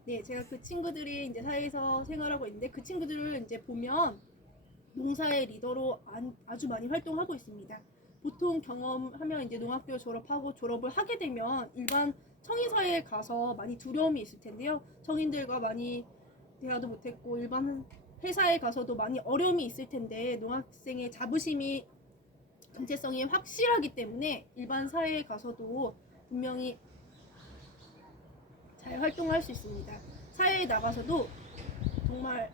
네, 제가 그 친구들이 이제 사회에서 생활하고 있는데 그 친구들을 이제 보면 농사의 리더로 아주 많이 활동하고 있습니다. 보통 경험하면 이제 농학교 졸업하고 졸업을 하게 되면 일반 청인사회에 가서 많이 두려움이 있을 텐데요. 청인들과 많이 대화도 못했고 일반 회사에 가서도 많이 어려움이 있을 텐데 농학생의 자부심이 정체성이 확실하기 때문에 일반 사회에 가서도 분명히 잘 활동할 수 있습니다. 사회에 나가서도 정말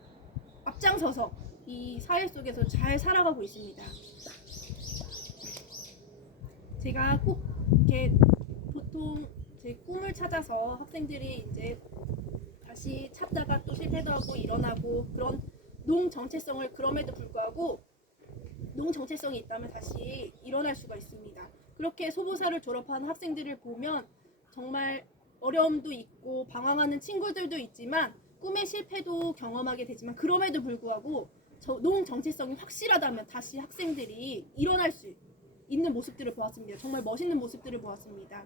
앞장서서 이 사회 속에서 잘 살아가고 있습니다. 제가 꼭 이렇게 보통 제 꿈을 찾아서 학생들이 이제 다시 찾다가 또 실패도 하고 일어나고 그런 농 정체성을 그럼에도 불구하고 농 정체성이 있다면 다시 일어날 수가 있습니다. 그렇게 소보사를 졸업한 학생들을 보면 정말 어려움도 있고 방황하는 친구들도 있지만 꿈의 실패도 경험하게 되지만 그럼에도 불구하고 농 정체성이 확실하다면 다시 학생들이 일어날 수 있는 모습들을 보았습니다. 정말 멋있는 모습들을 보았습니다.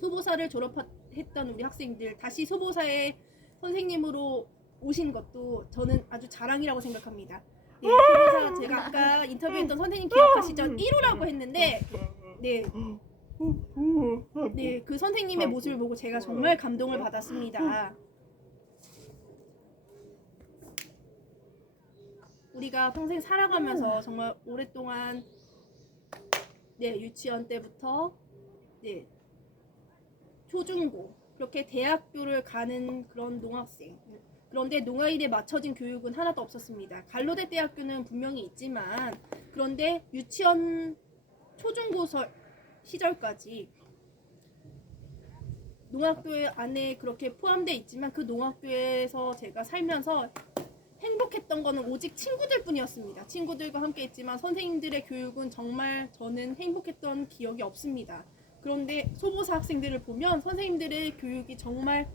소보사를 졸업했던 우리 학생들 다시 소보사의 선생님으로 오신 것도 저는 아주 자랑이라고 생각합니다. 네, 소보사 제가 아까 인터뷰했던 선생님 기억하시죠? 1호라고 했는데 네, 그 선생님의 모습을 보고 제가 정말 감동을 받았습니다. 우리가 평생 살아가면서 정말 오랫동안 유치원 때부터 초중고 그렇게 대학교를 가는 그런 농학생, 그런데 농아인에 맞춰진 교육은 하나도 없었습니다. 갈로대 대학교는 분명히 있지만 그런데 유치원 초중고 시절까지 농학교 안에 그렇게 포함되어 있지만 그 농학교에서 제가 살면서 행복했던 거는 오직 친구들 뿐이었습니다. 친구들과 함께 있지만 선생님들의 교육은 정말 저는 행복했던 기억이 없습니다. 그런데 소보사 학생들을 보면 선생님들의 교육이 정말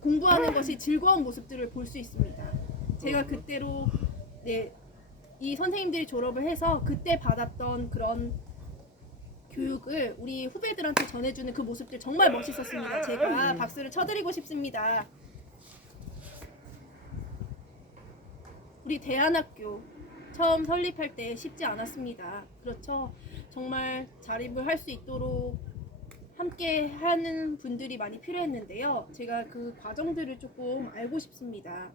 공부하는 것이 즐거운 모습들을 볼 수 있습니다. 제가 그때로 이 선생님들이 졸업을 해서 그때 받았던 그런 교육을 우리 후배들한테 전해주는 그 모습들 정말 멋있었습니다. 제가 박수를 쳐드리고 싶습니다. 우리 대안학교 처음 설립할 때 쉽지 않았습니다. 그렇죠? 정말 자립을 할 수 있도록 함께 하는 분들이 많이 필요했는데요. 제가 그 과정들을 조금 알고 싶습니다.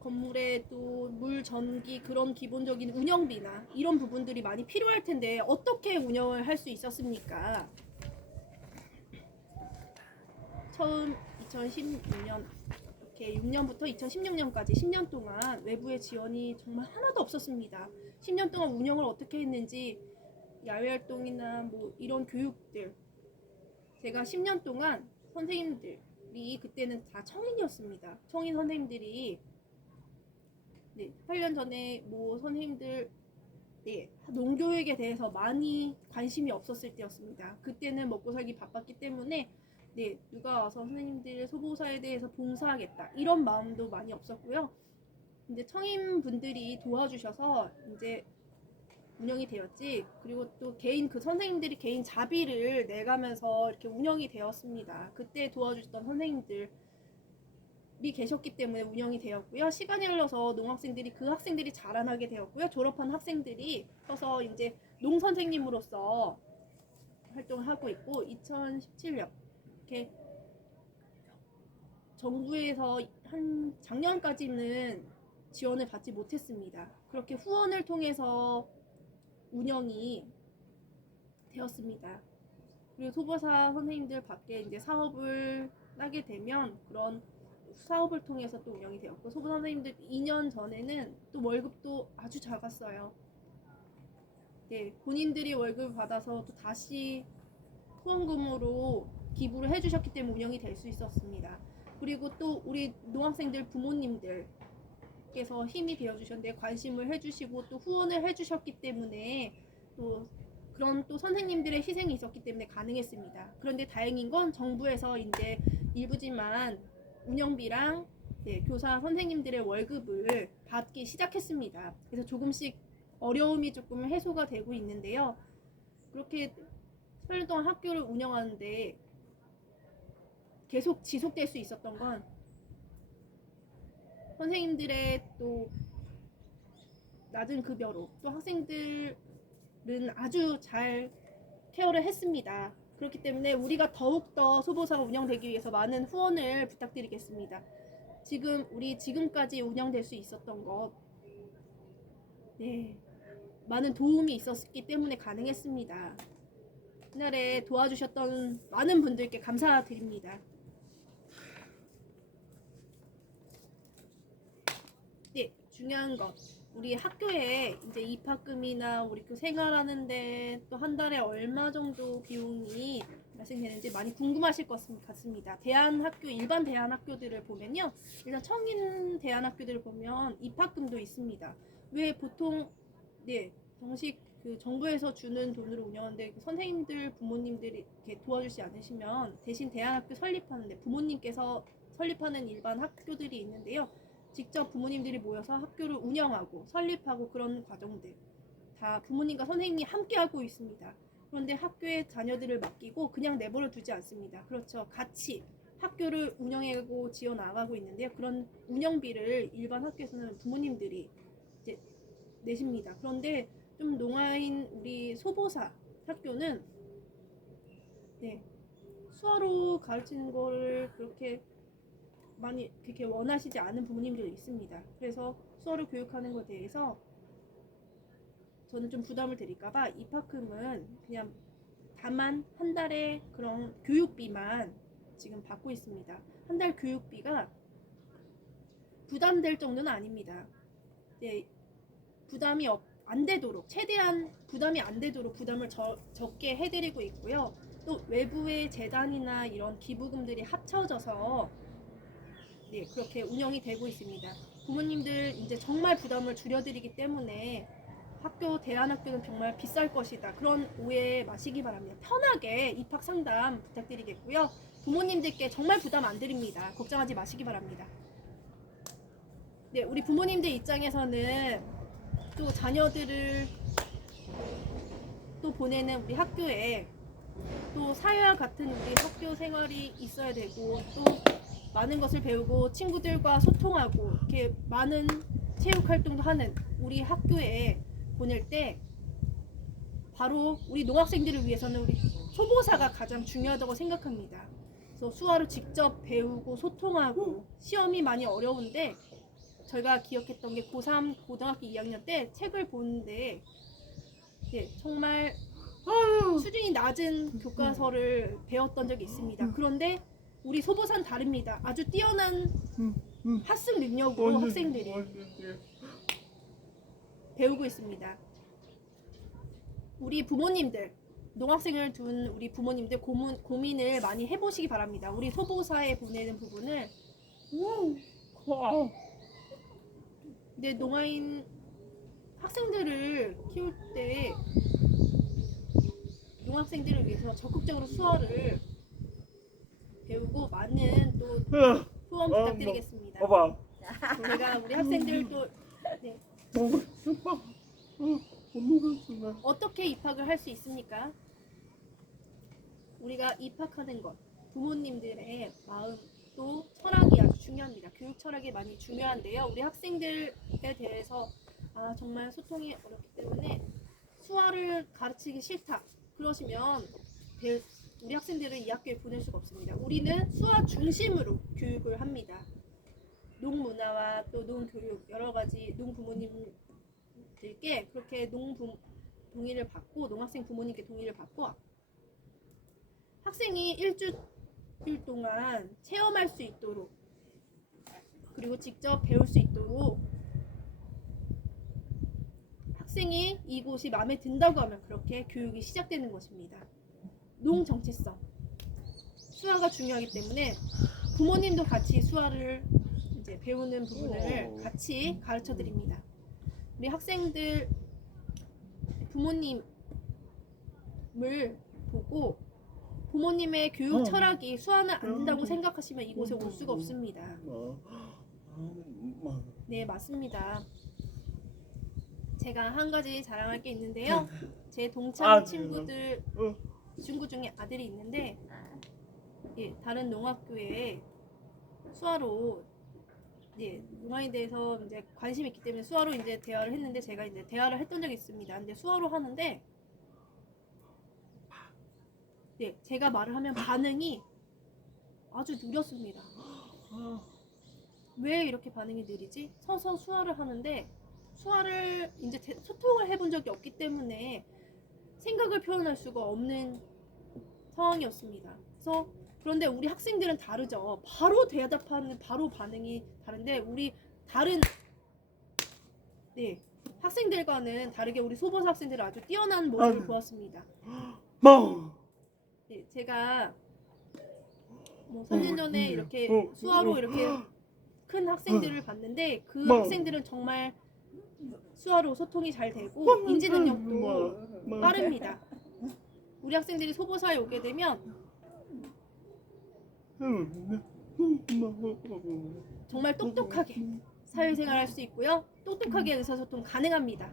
건물에 또 물, 전기 그런 기본적인 운영비나 이런 부분들이 많이 필요할 텐데 어떻게 운영을 할 수 있었습니까? 처음 2016년 이렇게 6년부터 2016년까지 10년 동안 외부의 지원이 정말 하나도 없었습니다. 10년 동안 운영을 어떻게 했는지 야외 활동이나 뭐 이런 교육들 제가 10년 동안 선생님들이 그때는 다 청인이었습니다. 청인 선생님들이 8년 전에 뭐 선생님들 농교육에 대해서 많이 관심이 없었을 때였습니다. 그때는 먹고 살기 바빴기 때문에 누가 와서 선생님들의 소보사에 대해서 봉사하겠다 이런 마음도 많이 없었고요. 이제 청인분들이 도와주셔서 이제 운영이 되었지. 그리고 또 개인 그 선생님들이 개인 자비를 내가면서 이렇게 운영이 되었습니다. 그때 도와주셨던 선생님들이 계셨기 때문에 운영이 되었고요. 시간이 흘러서 농학생들이 그 학생들이 자라나게 되었고요. 졸업한 학생들이 커서 이제 농 선생님으로서 활동을 하고 있고 2017년 이렇게 정부에서 한 작년까지는 지원을 받지 못했습니다. 그렇게 후원을 통해서 운영이 되었습니다. 그리고 소보사 선생님들 밖에 이제 사업을 하게 되면 그런 사업을 통해서 또 운영이 되었고 소보사 선생님들 2년 전에는 또 월급도 아주 작았어요. 본인들이 월급을 받아서 또 다시 후원금으로 기부를 해주셨기 때문에 운영이 될 수 있었습니다. 그리고 또 우리 농학생들 부모님들께서 힘이 되어주셨는데 관심을 해주시고 또 후원을 해주셨기 때문에 또 그런 또 선생님들의 희생이 있었기 때문에 가능했습니다. 그런데 다행인 건 정부에서 이제 일부지만 운영비랑 교사 선생님들의 월급을 받기 시작했습니다. 그래서 조금씩 어려움이 조금 해소가 되고 있는데요. 그렇게 8년 동안 학교를 운영하는데 계속 지속될 수 있었던 건 선생님들의 또 낮은 급여로 또 학생들은 아주 잘 케어를 했습니다. 그렇기 때문에 우리가 더욱더 소보사가 운영되기 위해서 많은 후원을 부탁드리겠습니다. 우리 지금까지 운영될 수 있었던 것, 네, 많은 도움이 있었기 때문에 가능했습니다. 그날에 도와주셨던 많은 분들께 감사드립니다. 네, 중요한 것. 우리 학교에 이제 입학금이나 우리 그 생활하는데 또 한 달에 얼마 정도 비용이 발생되는지 많이 궁금하실 것 같습니다. 일반 대안학교들을 보면요. 일단 청인 대안학교들을 보면 입학금도 있습니다. 왜 보통, 네, 정식 그 정부에서 주는 돈으로 운영하는데 그 선생님들, 부모님들이 이렇게 도와주지 않으시면 대신 대안학교 설립하는데 부모님께서 설립하는 일반 학교들이 있는데요. 직접 부모님들이 모여서 학교를 운영하고 설립하고 그런 과정들 다 부모님과 선생님이 함께 하고 있습니다. 그런데 학교에 자녀들을 맡기고 그냥 내버려 두지 않습니다. 그렇죠. 같이 학교를 운영하고 지어 나가고 있는데요. 그런 운영비를 일반 학교에서는 부모님들이 이제 내십니다. 그런데 좀 농아인 우리 소보사 학교는 네, 수화로 가르치는 거를 그렇게 많이 그렇게 원하시지 않은 부모님들이 있습니다. 그래서 수어를 교육하는 것에 대해서 저는 좀 부담을 드릴까봐 입학금은 그냥 다만 한 달에 그런 교육비만 지금 받고 있습니다. 한 달 교육비가 부담될 정도는 아닙니다. 네, 부담이 안 되도록 최대한 부담이 안 되도록 부담을 적게 해드리고 있고요. 또 외부의 재단이나 이런 기부금들이 합쳐져서 네, 그렇게 운영이 되고 있습니다. 부모님들 이제 정말 부담을 줄여드리기 때문에 대안학교는 정말 비쌀 것이다. 그런 오해 마시기 바랍니다. 편하게 입학 상담 부탁드리겠고요. 부모님들께 정말 부담 안 드립니다. 걱정하지 마시기 바랍니다. 네, 우리 부모님들 입장에서는 또 자녀들을 또 보내는 우리 학교에 또 사회와 같은 우리 학교 생활이 있어야 되고 또 많은 것을 배우고 친구들과 소통하고 이렇게 많은 체육 활동도 하는 우리 학교에 보낼 때 바로 우리 농학생들을 위해서는 우리 초보사가 가장 중요하다고 생각합니다. 그래서 수화를 직접 배우고 소통하고 시험이 많이 어려운데 저희가 기억했던 게 고3 고등학교 2학년 때 책을 보는데 네, 정말 수준이 낮은 교과서를 배웠던 적이 있습니다. 그런데 우리 소보사는 다릅니다. 아주 뛰어난 학습 능력으로 학생들이 배우고 있습니다. 우리 부모님들, 농학생을 둔 우리 부모님들 고민을 많이 해보시기 바랍니다. 우리 소보사에 보내는 부분을 내 농아인 학생들을 키울 때 농학생들을 위해서 적극적으로 수어를 배우고 많은 또 후원 부탁드리겠습니다. 봐봐. 제가 우리 학생들도 네. 어떻게 입학을 할 수 있습니까? 우리가 입학하는 것, 부모님들의 마음 또 철학이 아주 중요합니다. 교육 철학이 많이 중요한데요. 우리 학생들에 대해서 정말 소통이 어렵기 때문에 수화를 가르치기 싫다. 그러시면 우리 학생들을 이 학교에 보낼 수가 없습니다. 우리는 수화 중심으로 교육을 합니다. 농문화와 또 농교육 여러 가지 농부모님들께 그렇게 동의를 받고 농학생 부모님께 동의를 받고 학생이 일주일 동안 체험할 수 있도록 그리고 직접 배울 수 있도록 학생이 이곳이 마음에 든다고 하면 그렇게 교육이 시작되는 것입니다. 농정체성 수화가 중요하기 때문에 부모님도 같이 수화를 이제 배우는 부분을 같이 가르쳐 드립니다. 우리 학생들 부모님을 보고 부모님의 교육 철학이 수화는 안 된다고 생각하시면 이곳에 올 수가 없습니다. 네, 맞습니다. 제가 한 가지 자랑할 게 있는데요. 제 동창 친구 중에 아들이 있는데 다른 농학교에 수화로 네, 농아인에 대해서 이제 관심이 있기 때문에 수화로 이제 대화를 했는데 제가 이제 대화를 했던 적이 있습니다. 근데 수화로 하는데 네, 제가 말을 하면 반응이 아주 느렸습니다. 왜 이렇게 반응이 느리지? 서서 수화를 하는데 수화를 이제 소통을 해본 적이 없기 때문에 생각을 표현할 수가 없는 상황이었습니다. 그래서 그런데 우리 학생들은 다르죠. 바로 대답하는 바로 반응이 다른데 우리 다른 네, 학생들과는 다르게 우리 소보사 학생들은 아주 뛰어난 모습을 보았습니다. 네, 제가 뭐 3년 전에 이렇게 수화로 이렇게 큰 학생들을 봤는데 그 학생들은 정말 수화로 소통이 잘 되고 인지 능력도 빠릅니다. 우리 학생들이 소보사에 오게 되면 정말 똑똑하게 사회생활 할 수 있고요. 똑똑하게 의사소통 가능합니다.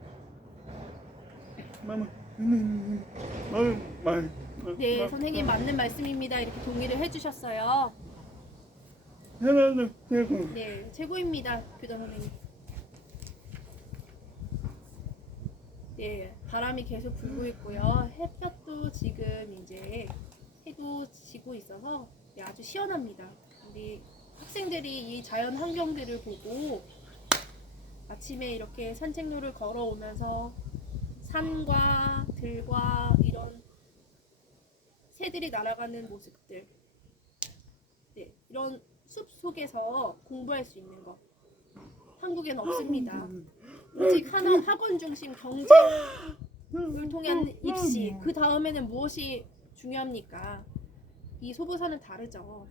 네, 선생님 맞는 말씀입니다. 이렇게 동의를 해주셨어요. 네, 최고입니다. 교장 선생님. 네, 바람이 계속 불고 있고요. 햇볕도 지금 이제 해도 지고 있어서 네, 아주 시원합니다. 우리 학생들이 이 자연 환경들을 보고 아침에 이렇게 산책로를 걸어오면서 산과 들과 이런 새들이 날아가는 모습들, 네, 이런 숲 속에서 공부할 수 있는 거 한국엔 없습니다. 오직 학원 중심 경쟁을 통한 입시, 그 다음에는 무엇이 중요합니까? 이 소보사는 다르죠.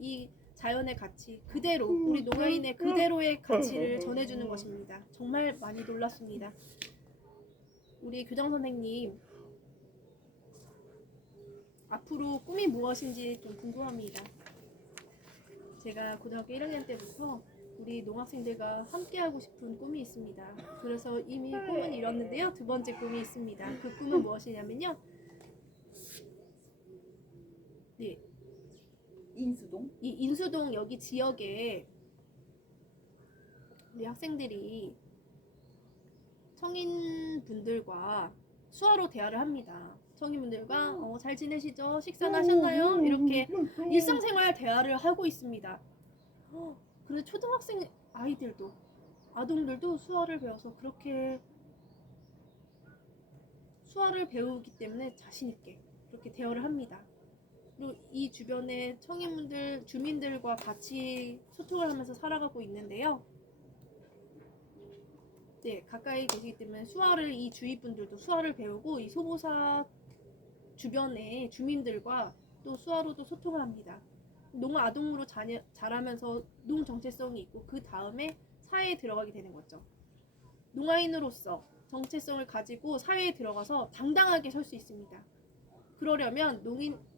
이 자연의 가치 그대로, 우리 농아인의 그대로의 가치를 전해주는 것입니다. 정말 많이 놀랐습니다. 우리 교장 선생님 앞으로 꿈이 무엇인지 좀 궁금합니다. 제가 고등학교 1학년 때부터 우리 농학생들과 함께하고 싶은 꿈이 있습니다. 그래서 이미 꿈은 이뤘는데요. 두 번째 꿈이 있습니다. 그 꿈은 무엇이냐면요. 네, 인수동? 이 인수동 여기 지역에 우리 학생들이 성인분들과 수화로 대화를 합니다. 성인분들과 잘 지내시죠? 식사는 하셨나요? 이렇게 일상생활 대화를 하고 있습니다. 근데 초등학생 아이들도 아동들도 수화를 배워서 그렇게 수화를 배우기 때문에 자신 있게 그렇게 대화를 합니다. 그리고 이 주변의 성인분들, 주민들과 같이 소통을 하면서 살아가고 있는데요. 네, 가까이 계시기 때문에 수화를 이 주위 분들도 수화를 배우고 이 소보사 주변의 주민들과 또 수화로도 소통을 합니다. 농아동으로 자라면서 농 정체성이 있고 그 다음에 사회에 들어가게 되는 거죠. 농아인으로서 정체성을 가지고 사회에 들어가서 당당하게 설 수 있습니다. 그러려면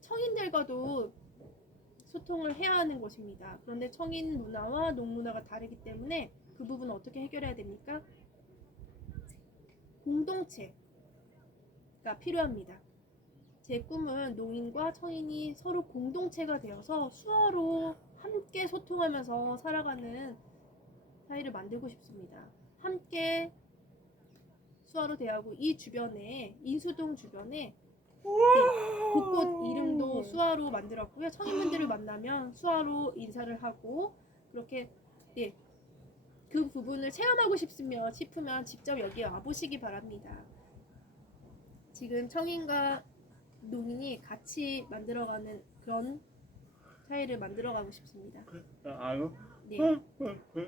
청인들과도 소통을 해야 하는 것입니다. 그런데 청인 문화와 농 문화가 다르기 때문에 그 부분은 어떻게 해결해야 됩니까? 공동체가 필요합니다. 제 꿈은 농인과 청인이 서로 공동체가 되어서 수화로 함께 소통하면서 살아가는 사회를 만들고 싶습니다. 함께 수화로 대하고 이 주변에 인수동 주변에 곳곳 이름도 수화로 만들었고요. 청인분들을 만나면 수화로 인사를 하고 그렇게 그 부분을 체험하고 싶으면 직접 여기 와보시기 바랍니다. 지금 청인과 농인이 같이 만들어가는 그런 사회를 만들어가고 싶습니다. 네,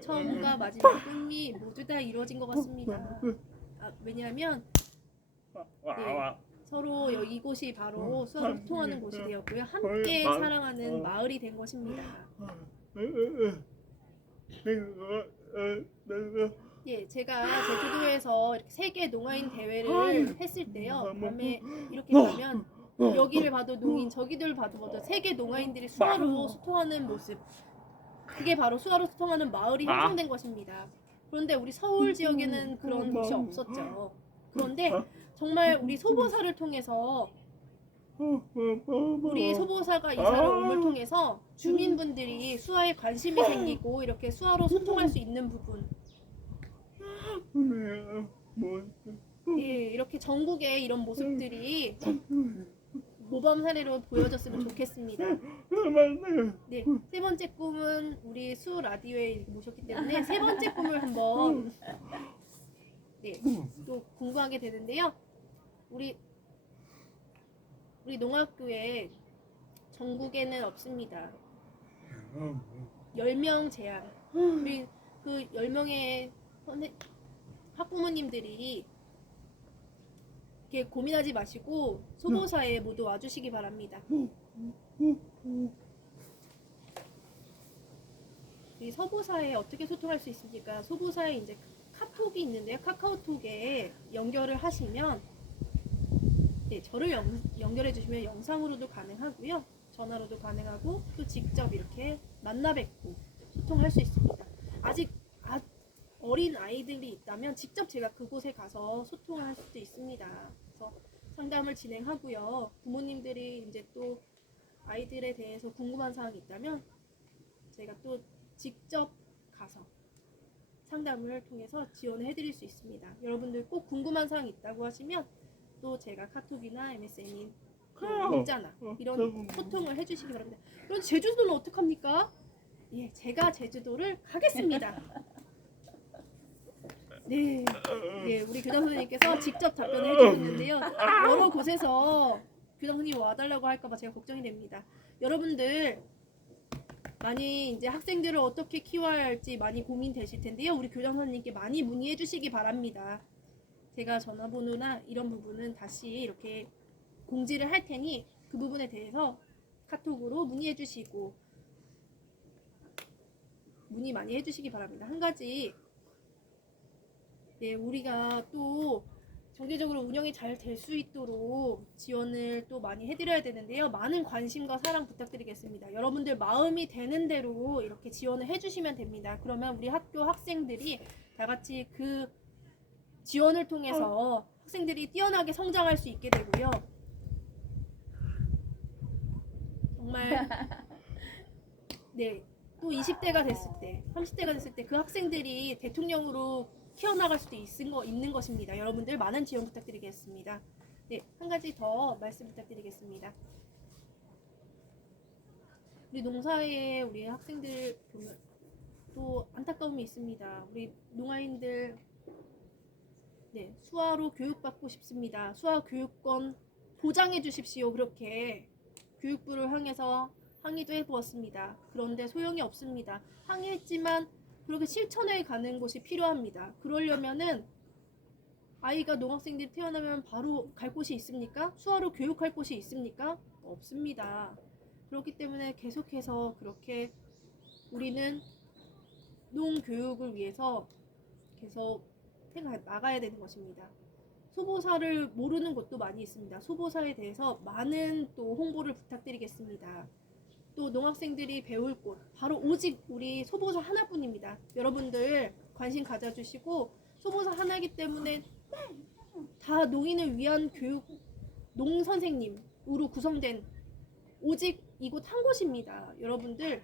처음과 마지막 꿈이 모두 다 이루어진 것 같습니다. 왜냐하면 서로 이곳이 바로 수화로 소통하는 곳이 되었고요. 함께 사랑하는 마을이 된 것입니다. 예, 제가 제주도에서 이렇게 세계 농아인 대회를 했을 때요. 밤에 이렇게 가면 여기를 봐도 농인, 저기를 봐도 세계 농아인들이 수화로 소통하는 모습, 그게 바로 수화로 소통하는 마을이 형성된 것입니다. 그런데 우리 서울 지역에는 그런 곳이 없었죠. 그런데 정말 우리 소보사를 통해서 우리 소보사가 이사를 옴을 통해서 주민분들이 수아에 관심이 생기고 이렇게 수아로 소통할 수 있는 부분, 예, 이렇게 전국에 이런 모습들이 모범 사례로 보여졌으면 좋겠습니다. 네, 세 번째 꿈은 우리 수 라디오에 모셨기 때문에 세 번째 꿈을 한번 또 공부하게 되는데요. 우리 농학교에 전국에는 없습니다. 10명 제한. 우리 그 10명의 학부모님들이 이렇게 고민하지 마시고 소보사에 모두 와주시기 바랍니다. 이 소보사에 어떻게 소통할 수 있습니까? 소보사에 이제 카톡이 있는데요. 카카오톡에 연결을 하시면 저를 연결해 주시면 영상으로도 가능하고요. 전화로도 가능하고 또 직접 이렇게 만나 뵙고 소통할 수 있습니다. 아직 어린 아이들이 있다면 직접 제가 그곳에 가서 소통할 수도 있습니다. 그래서 상담을 진행하고요. 부모님들이 이제 또 아이들에 대해서 궁금한 사항이 있다면 제가 또 직접 가서 상담을 통해서 지원을 해드릴 수 있습니다. 여러분들 꼭 궁금한 사항이 있다고 하시면 또 제가 카톡이나 MSN인 문자나 이런 소통을 해주시기 바랍니다. 그럼 제주도는 어떡합니까? 예, 제가 제주도를 가겠습니다. 네, 우리 교장 선생님께서 직접 답변을 해주셨는데요. 여러 곳에서 교장 선생님이 와달라고 할까봐 제가 걱정이 됩니다. 여러분들 많이 이제 학생들을 어떻게 키워야 할지 많이 고민되실 텐데요. 우리 교장 선생님께 많이 문의해 주시기 바랍니다. 제가 전화번호나 이런 부분은 다시 이렇게 공지를 할 테니 그 부분에 대해서 카톡으로 문의해 주시고 문의 많이 해주시기 바랍니다. 한 가지 우리가 또 정기적으로 운영이 잘 될 수 있도록 지원을 또 많이 해드려야 되는데요. 많은 관심과 사랑 부탁드리겠습니다. 여러분들 마음이 되는 대로 이렇게 지원을 해주시면 됩니다. 그러면 우리 학교 학생들이 다 같이 그 지원을 통해서 학생들이 뛰어나게 성장할 수 있게 되고요. 정말 또 20대가 됐을 때, 30대가 됐을 때 그 학생들이 대통령으로 키워나갈 수도 있는 것입니다. 여러분들 많은 지원 부탁드리겠습니다. 한 가지 더 말씀 부탁드리겠습니다. 우리 농사에 우리 학생들 보면 또 안타까움이 있습니다. 우리 농아인들 수아로 교육받고 싶습니다. 수아 교육권 보장해 주십시오. 그렇게 교육부를 향해서 항의도 해보았습니다. 그런데 소용이 없습니다. 항의했지만 그렇게 실천해 가는 곳이 필요합니다. 그러려면은 아이가 농학생들이 태어나면 바로 갈 곳이 있습니까? 수아로 교육할 곳이 있습니까? 없습니다. 그렇기 때문에 계속해서 그렇게 우리는 농교육을 위해서 계속 나가야 되는 것입니다. 소보사를 모르는 곳도 많이 있습니다. 소보사에 대해서 많은 또 홍보를 부탁드리겠습니다. 또 농학생들이 배울 곳 바로 오직 우리 소보사 하나뿐입니다. 여러분들 관심 가져주시고 소보사 하나이기 때문에 다 농인을 위한 교육 농선생님으로 구성된 오직 이곳 한 곳입니다. 여러분들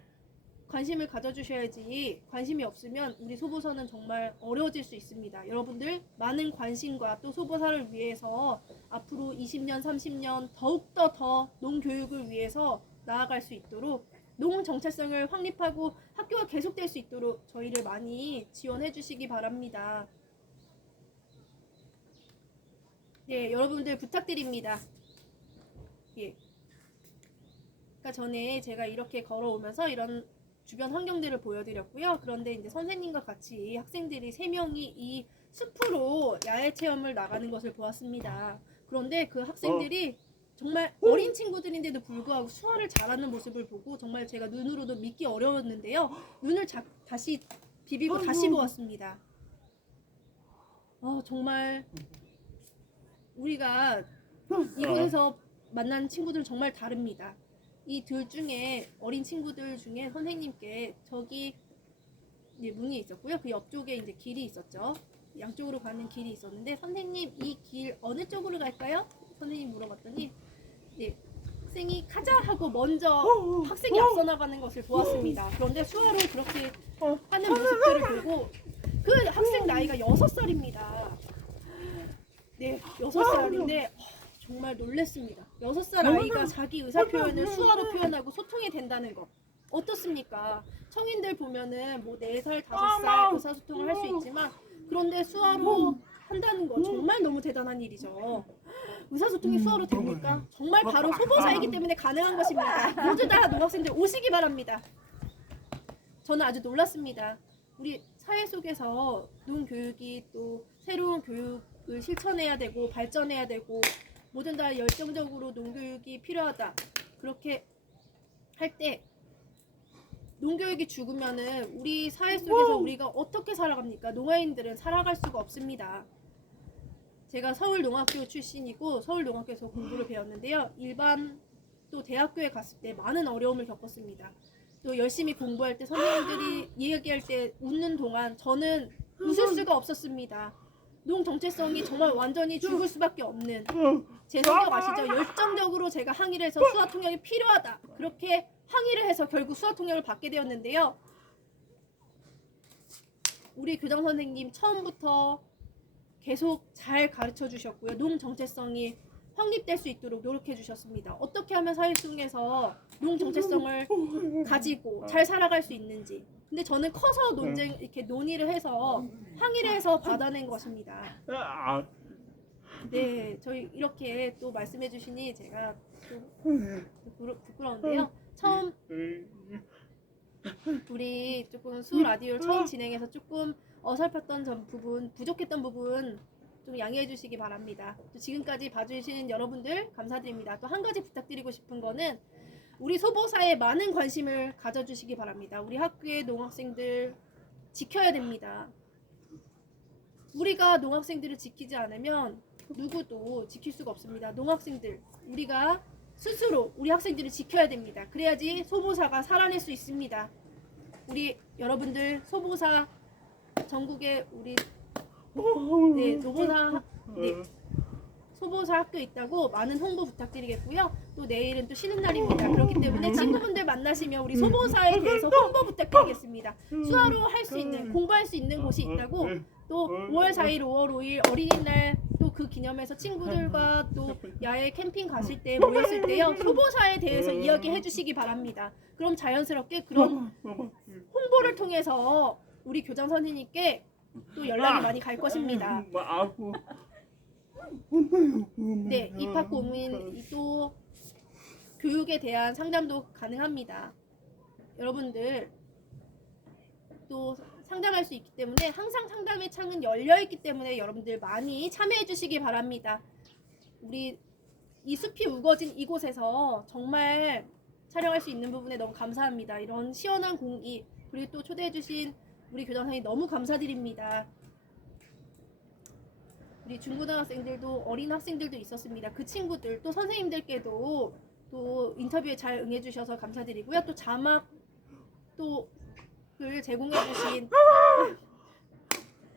관심을 가져주셔야지 관심이 없으면 우리 소보사는 정말 어려워질 수 있습니다. 여러분들 많은 관심과 또 소보사를 위해서 앞으로 20년, 30년 더욱더 더 농교육을 위해서 나아갈 수 있도록 농 정체성을 확립하고 학교가 계속될 수 있도록 저희를 많이 지원해 주시기 바랍니다. 여러분들 부탁드립니다. 그러니까 전에 제가 이렇게 걸어오면서 이런 주변 환경들을 보여드렸고요. 그런데 이제 선생님과 같이 학생들이 3명이 이 숲으로 야외 체험을 나가는 것을 보았습니다. 그런데 그 학생들이 정말 어린 친구들인데도 불구하고 수화를 잘하는 모습을 보고 정말 제가 눈으로도 믿기 어려웠는데요. 눈을 다시 비비고 다시 보았습니다. 정말 우리가 이곳에서 만난 친구들은 정말 다릅니다. 이 둘 중에 어린 친구들 중에 선생님께 저기 문이 있었고요. 그 옆쪽에 이제 길이 있었죠. 양쪽으로 가는 길이 있었는데 선생님 이 길 어느 쪽으로 갈까요? 선생님 물어봤더니 네, 학생이 가자 하고 먼저 학생이 앞서 나가는 것을 보았습니다. 그런데 수화로 그렇게 하는 모습들을 보고 그 학생 나이가 6살입니다. 네, 6살인데 정말 놀랬습니다. 6살 아이가 자기 의사 표현을 수화로 표현하고 소통이 된다는 거 어떻습니까? 성인들 보면은 뭐 4살, 5살 의사소통을 할 수 있지만 그런데 수화로 한다는 거 정말 너무 대단한 일이죠. 의사소통이 수화로 됩니까? 정말 바로 소보사이기 때문에 가능한 것입니다. 모두 다 농학생들 오시기 바랍니다. 저는 아주 놀랐습니다. 우리 사회 속에서 농교육이 또 새로운 교육을 실천해야 되고 발전해야 되고 모든 다 열정적으로 농교육이 필요하다. 그렇게 할 때 농교육이 죽으면은 우리 사회 속에서 우리가 어떻게 살아갑니까? 농아인들은 살아갈 수가 없습니다. 제가 서울농학교 출신이고 서울농학교에서 공부를 배웠는데요. 일반 또 대학교에 갔을 때 많은 어려움을 겪었습니다. 또 열심히 공부할 때 선생님들이 이야기할 때 웃는 동안 저는 웃을 수가 없었습니다. 농 정체성이 정말 완전히 죽을 수밖에 없는 제 성격 아시죠? 열정적으로 제가 항의를 해서 수화 통역이 필요하다. 그렇게 항의를 해서 결국 수화 통역을 받게 되었는데요. 우리 교장 선생님 처음부터 계속 잘 가르쳐 주셨고요. 농 정체성이 확립될 수 있도록 노력해 주셨습니다. 어떻게 하면 사회 속에서 농 정체성을 가지고 잘 살아갈 수 있는지. 근데 저는 커서 이렇게 논의를 해서 항의를 해서 받아낸 것입니다. 네, 저희 이렇게 또 말씀해 주시니 제가 또 부끄러운데요. 처음 우리 조금 수 라디오를 처음 진행해서 조금 어설펐던 부분, 부족했던 부분 좀 양해해 주시기 바랍니다. 또 지금까지 봐주시는 여러분들 감사드립니다. 또 한 가지 부탁드리고 싶은 거는 우리 소보사에 많은 관심을 가져주시기 바랍니다. 우리 학교의 농학생들 지켜야 됩니다. 우리가 농학생들을 지키지 않으면 누구도 지킬 수가 없습니다. 농학생들, 우리가 스스로 우리 학생들을 지켜야 됩니다. 그래야지 소보사가 살아낼 수 있습니다. 우리 여러분들 소보사 전국에 우리 소보사 학교 있다고 많은 홍보 부탁드리겠고요. 또 내일은 또 쉬는 날입니다. 그렇기 때문에 친구분들 만나시면 우리 소보사에 대해서 홍보 부탁드리겠습니다. 수화로 할 수 있는, 공부할 수 있는 곳이 있다고 또 5월 4일, 5월 5일 어린이날 또 그 기념해서 친구들과 또 야외 캠핑 가실 때 모였을 때요. 소보사에 대해서 이야기해 주시기 바랍니다. 그럼 자연스럽게 그런 홍보를 통해서 우리 교장 선생님께 또 연락이 많이 갈 것입니다. 네, 입학 고민 또 교육에 대한 상담도 가능합니다. 여러분들 또 상담할 수 있기 때문에 항상 상담의 창은 열려 있기 때문에 여러분들 많이 참여해 주시기 바랍니다. 우리 이 숲이 우거진 이곳에서 정말 촬영할 수 있는 부분에 너무 감사합니다. 이런 시원한 공기 그리고 또 초대해 주신 우리 교장 선생님 너무 감사드립니다. 우리 중고등학생들도 어린 학생들도 있었습니다. 그 친구들 또 선생님들께도 또 인터뷰에 잘 응해 주셔서 감사드리고요. 또 자막 을 제공해 주신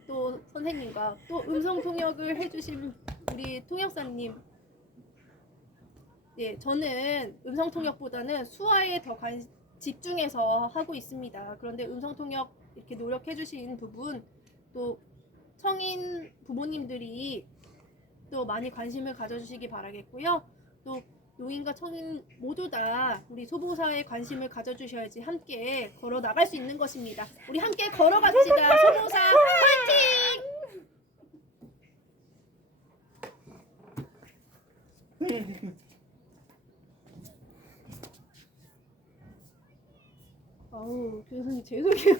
또 선생님과 또 음성 통역을 해 주신 우리 통역사님. 네, 저는 음성 통역보다는 수화에 더 집중해서 하고 있습니다. 그런데 음성 통역 이렇게 노력해 주신 부분 또 성인 부모님들이 또 많이 관심을 가져주시기 바라겠고요. 또 노인과 성인 모두 다 우리 소보사에 관심을 가져주셔야지 함께 걸어 나갈 수 있는 것입니다. 우리 함께 걸어갑시다. 소보사 파이팅! 아우, 교수님 죄송해요.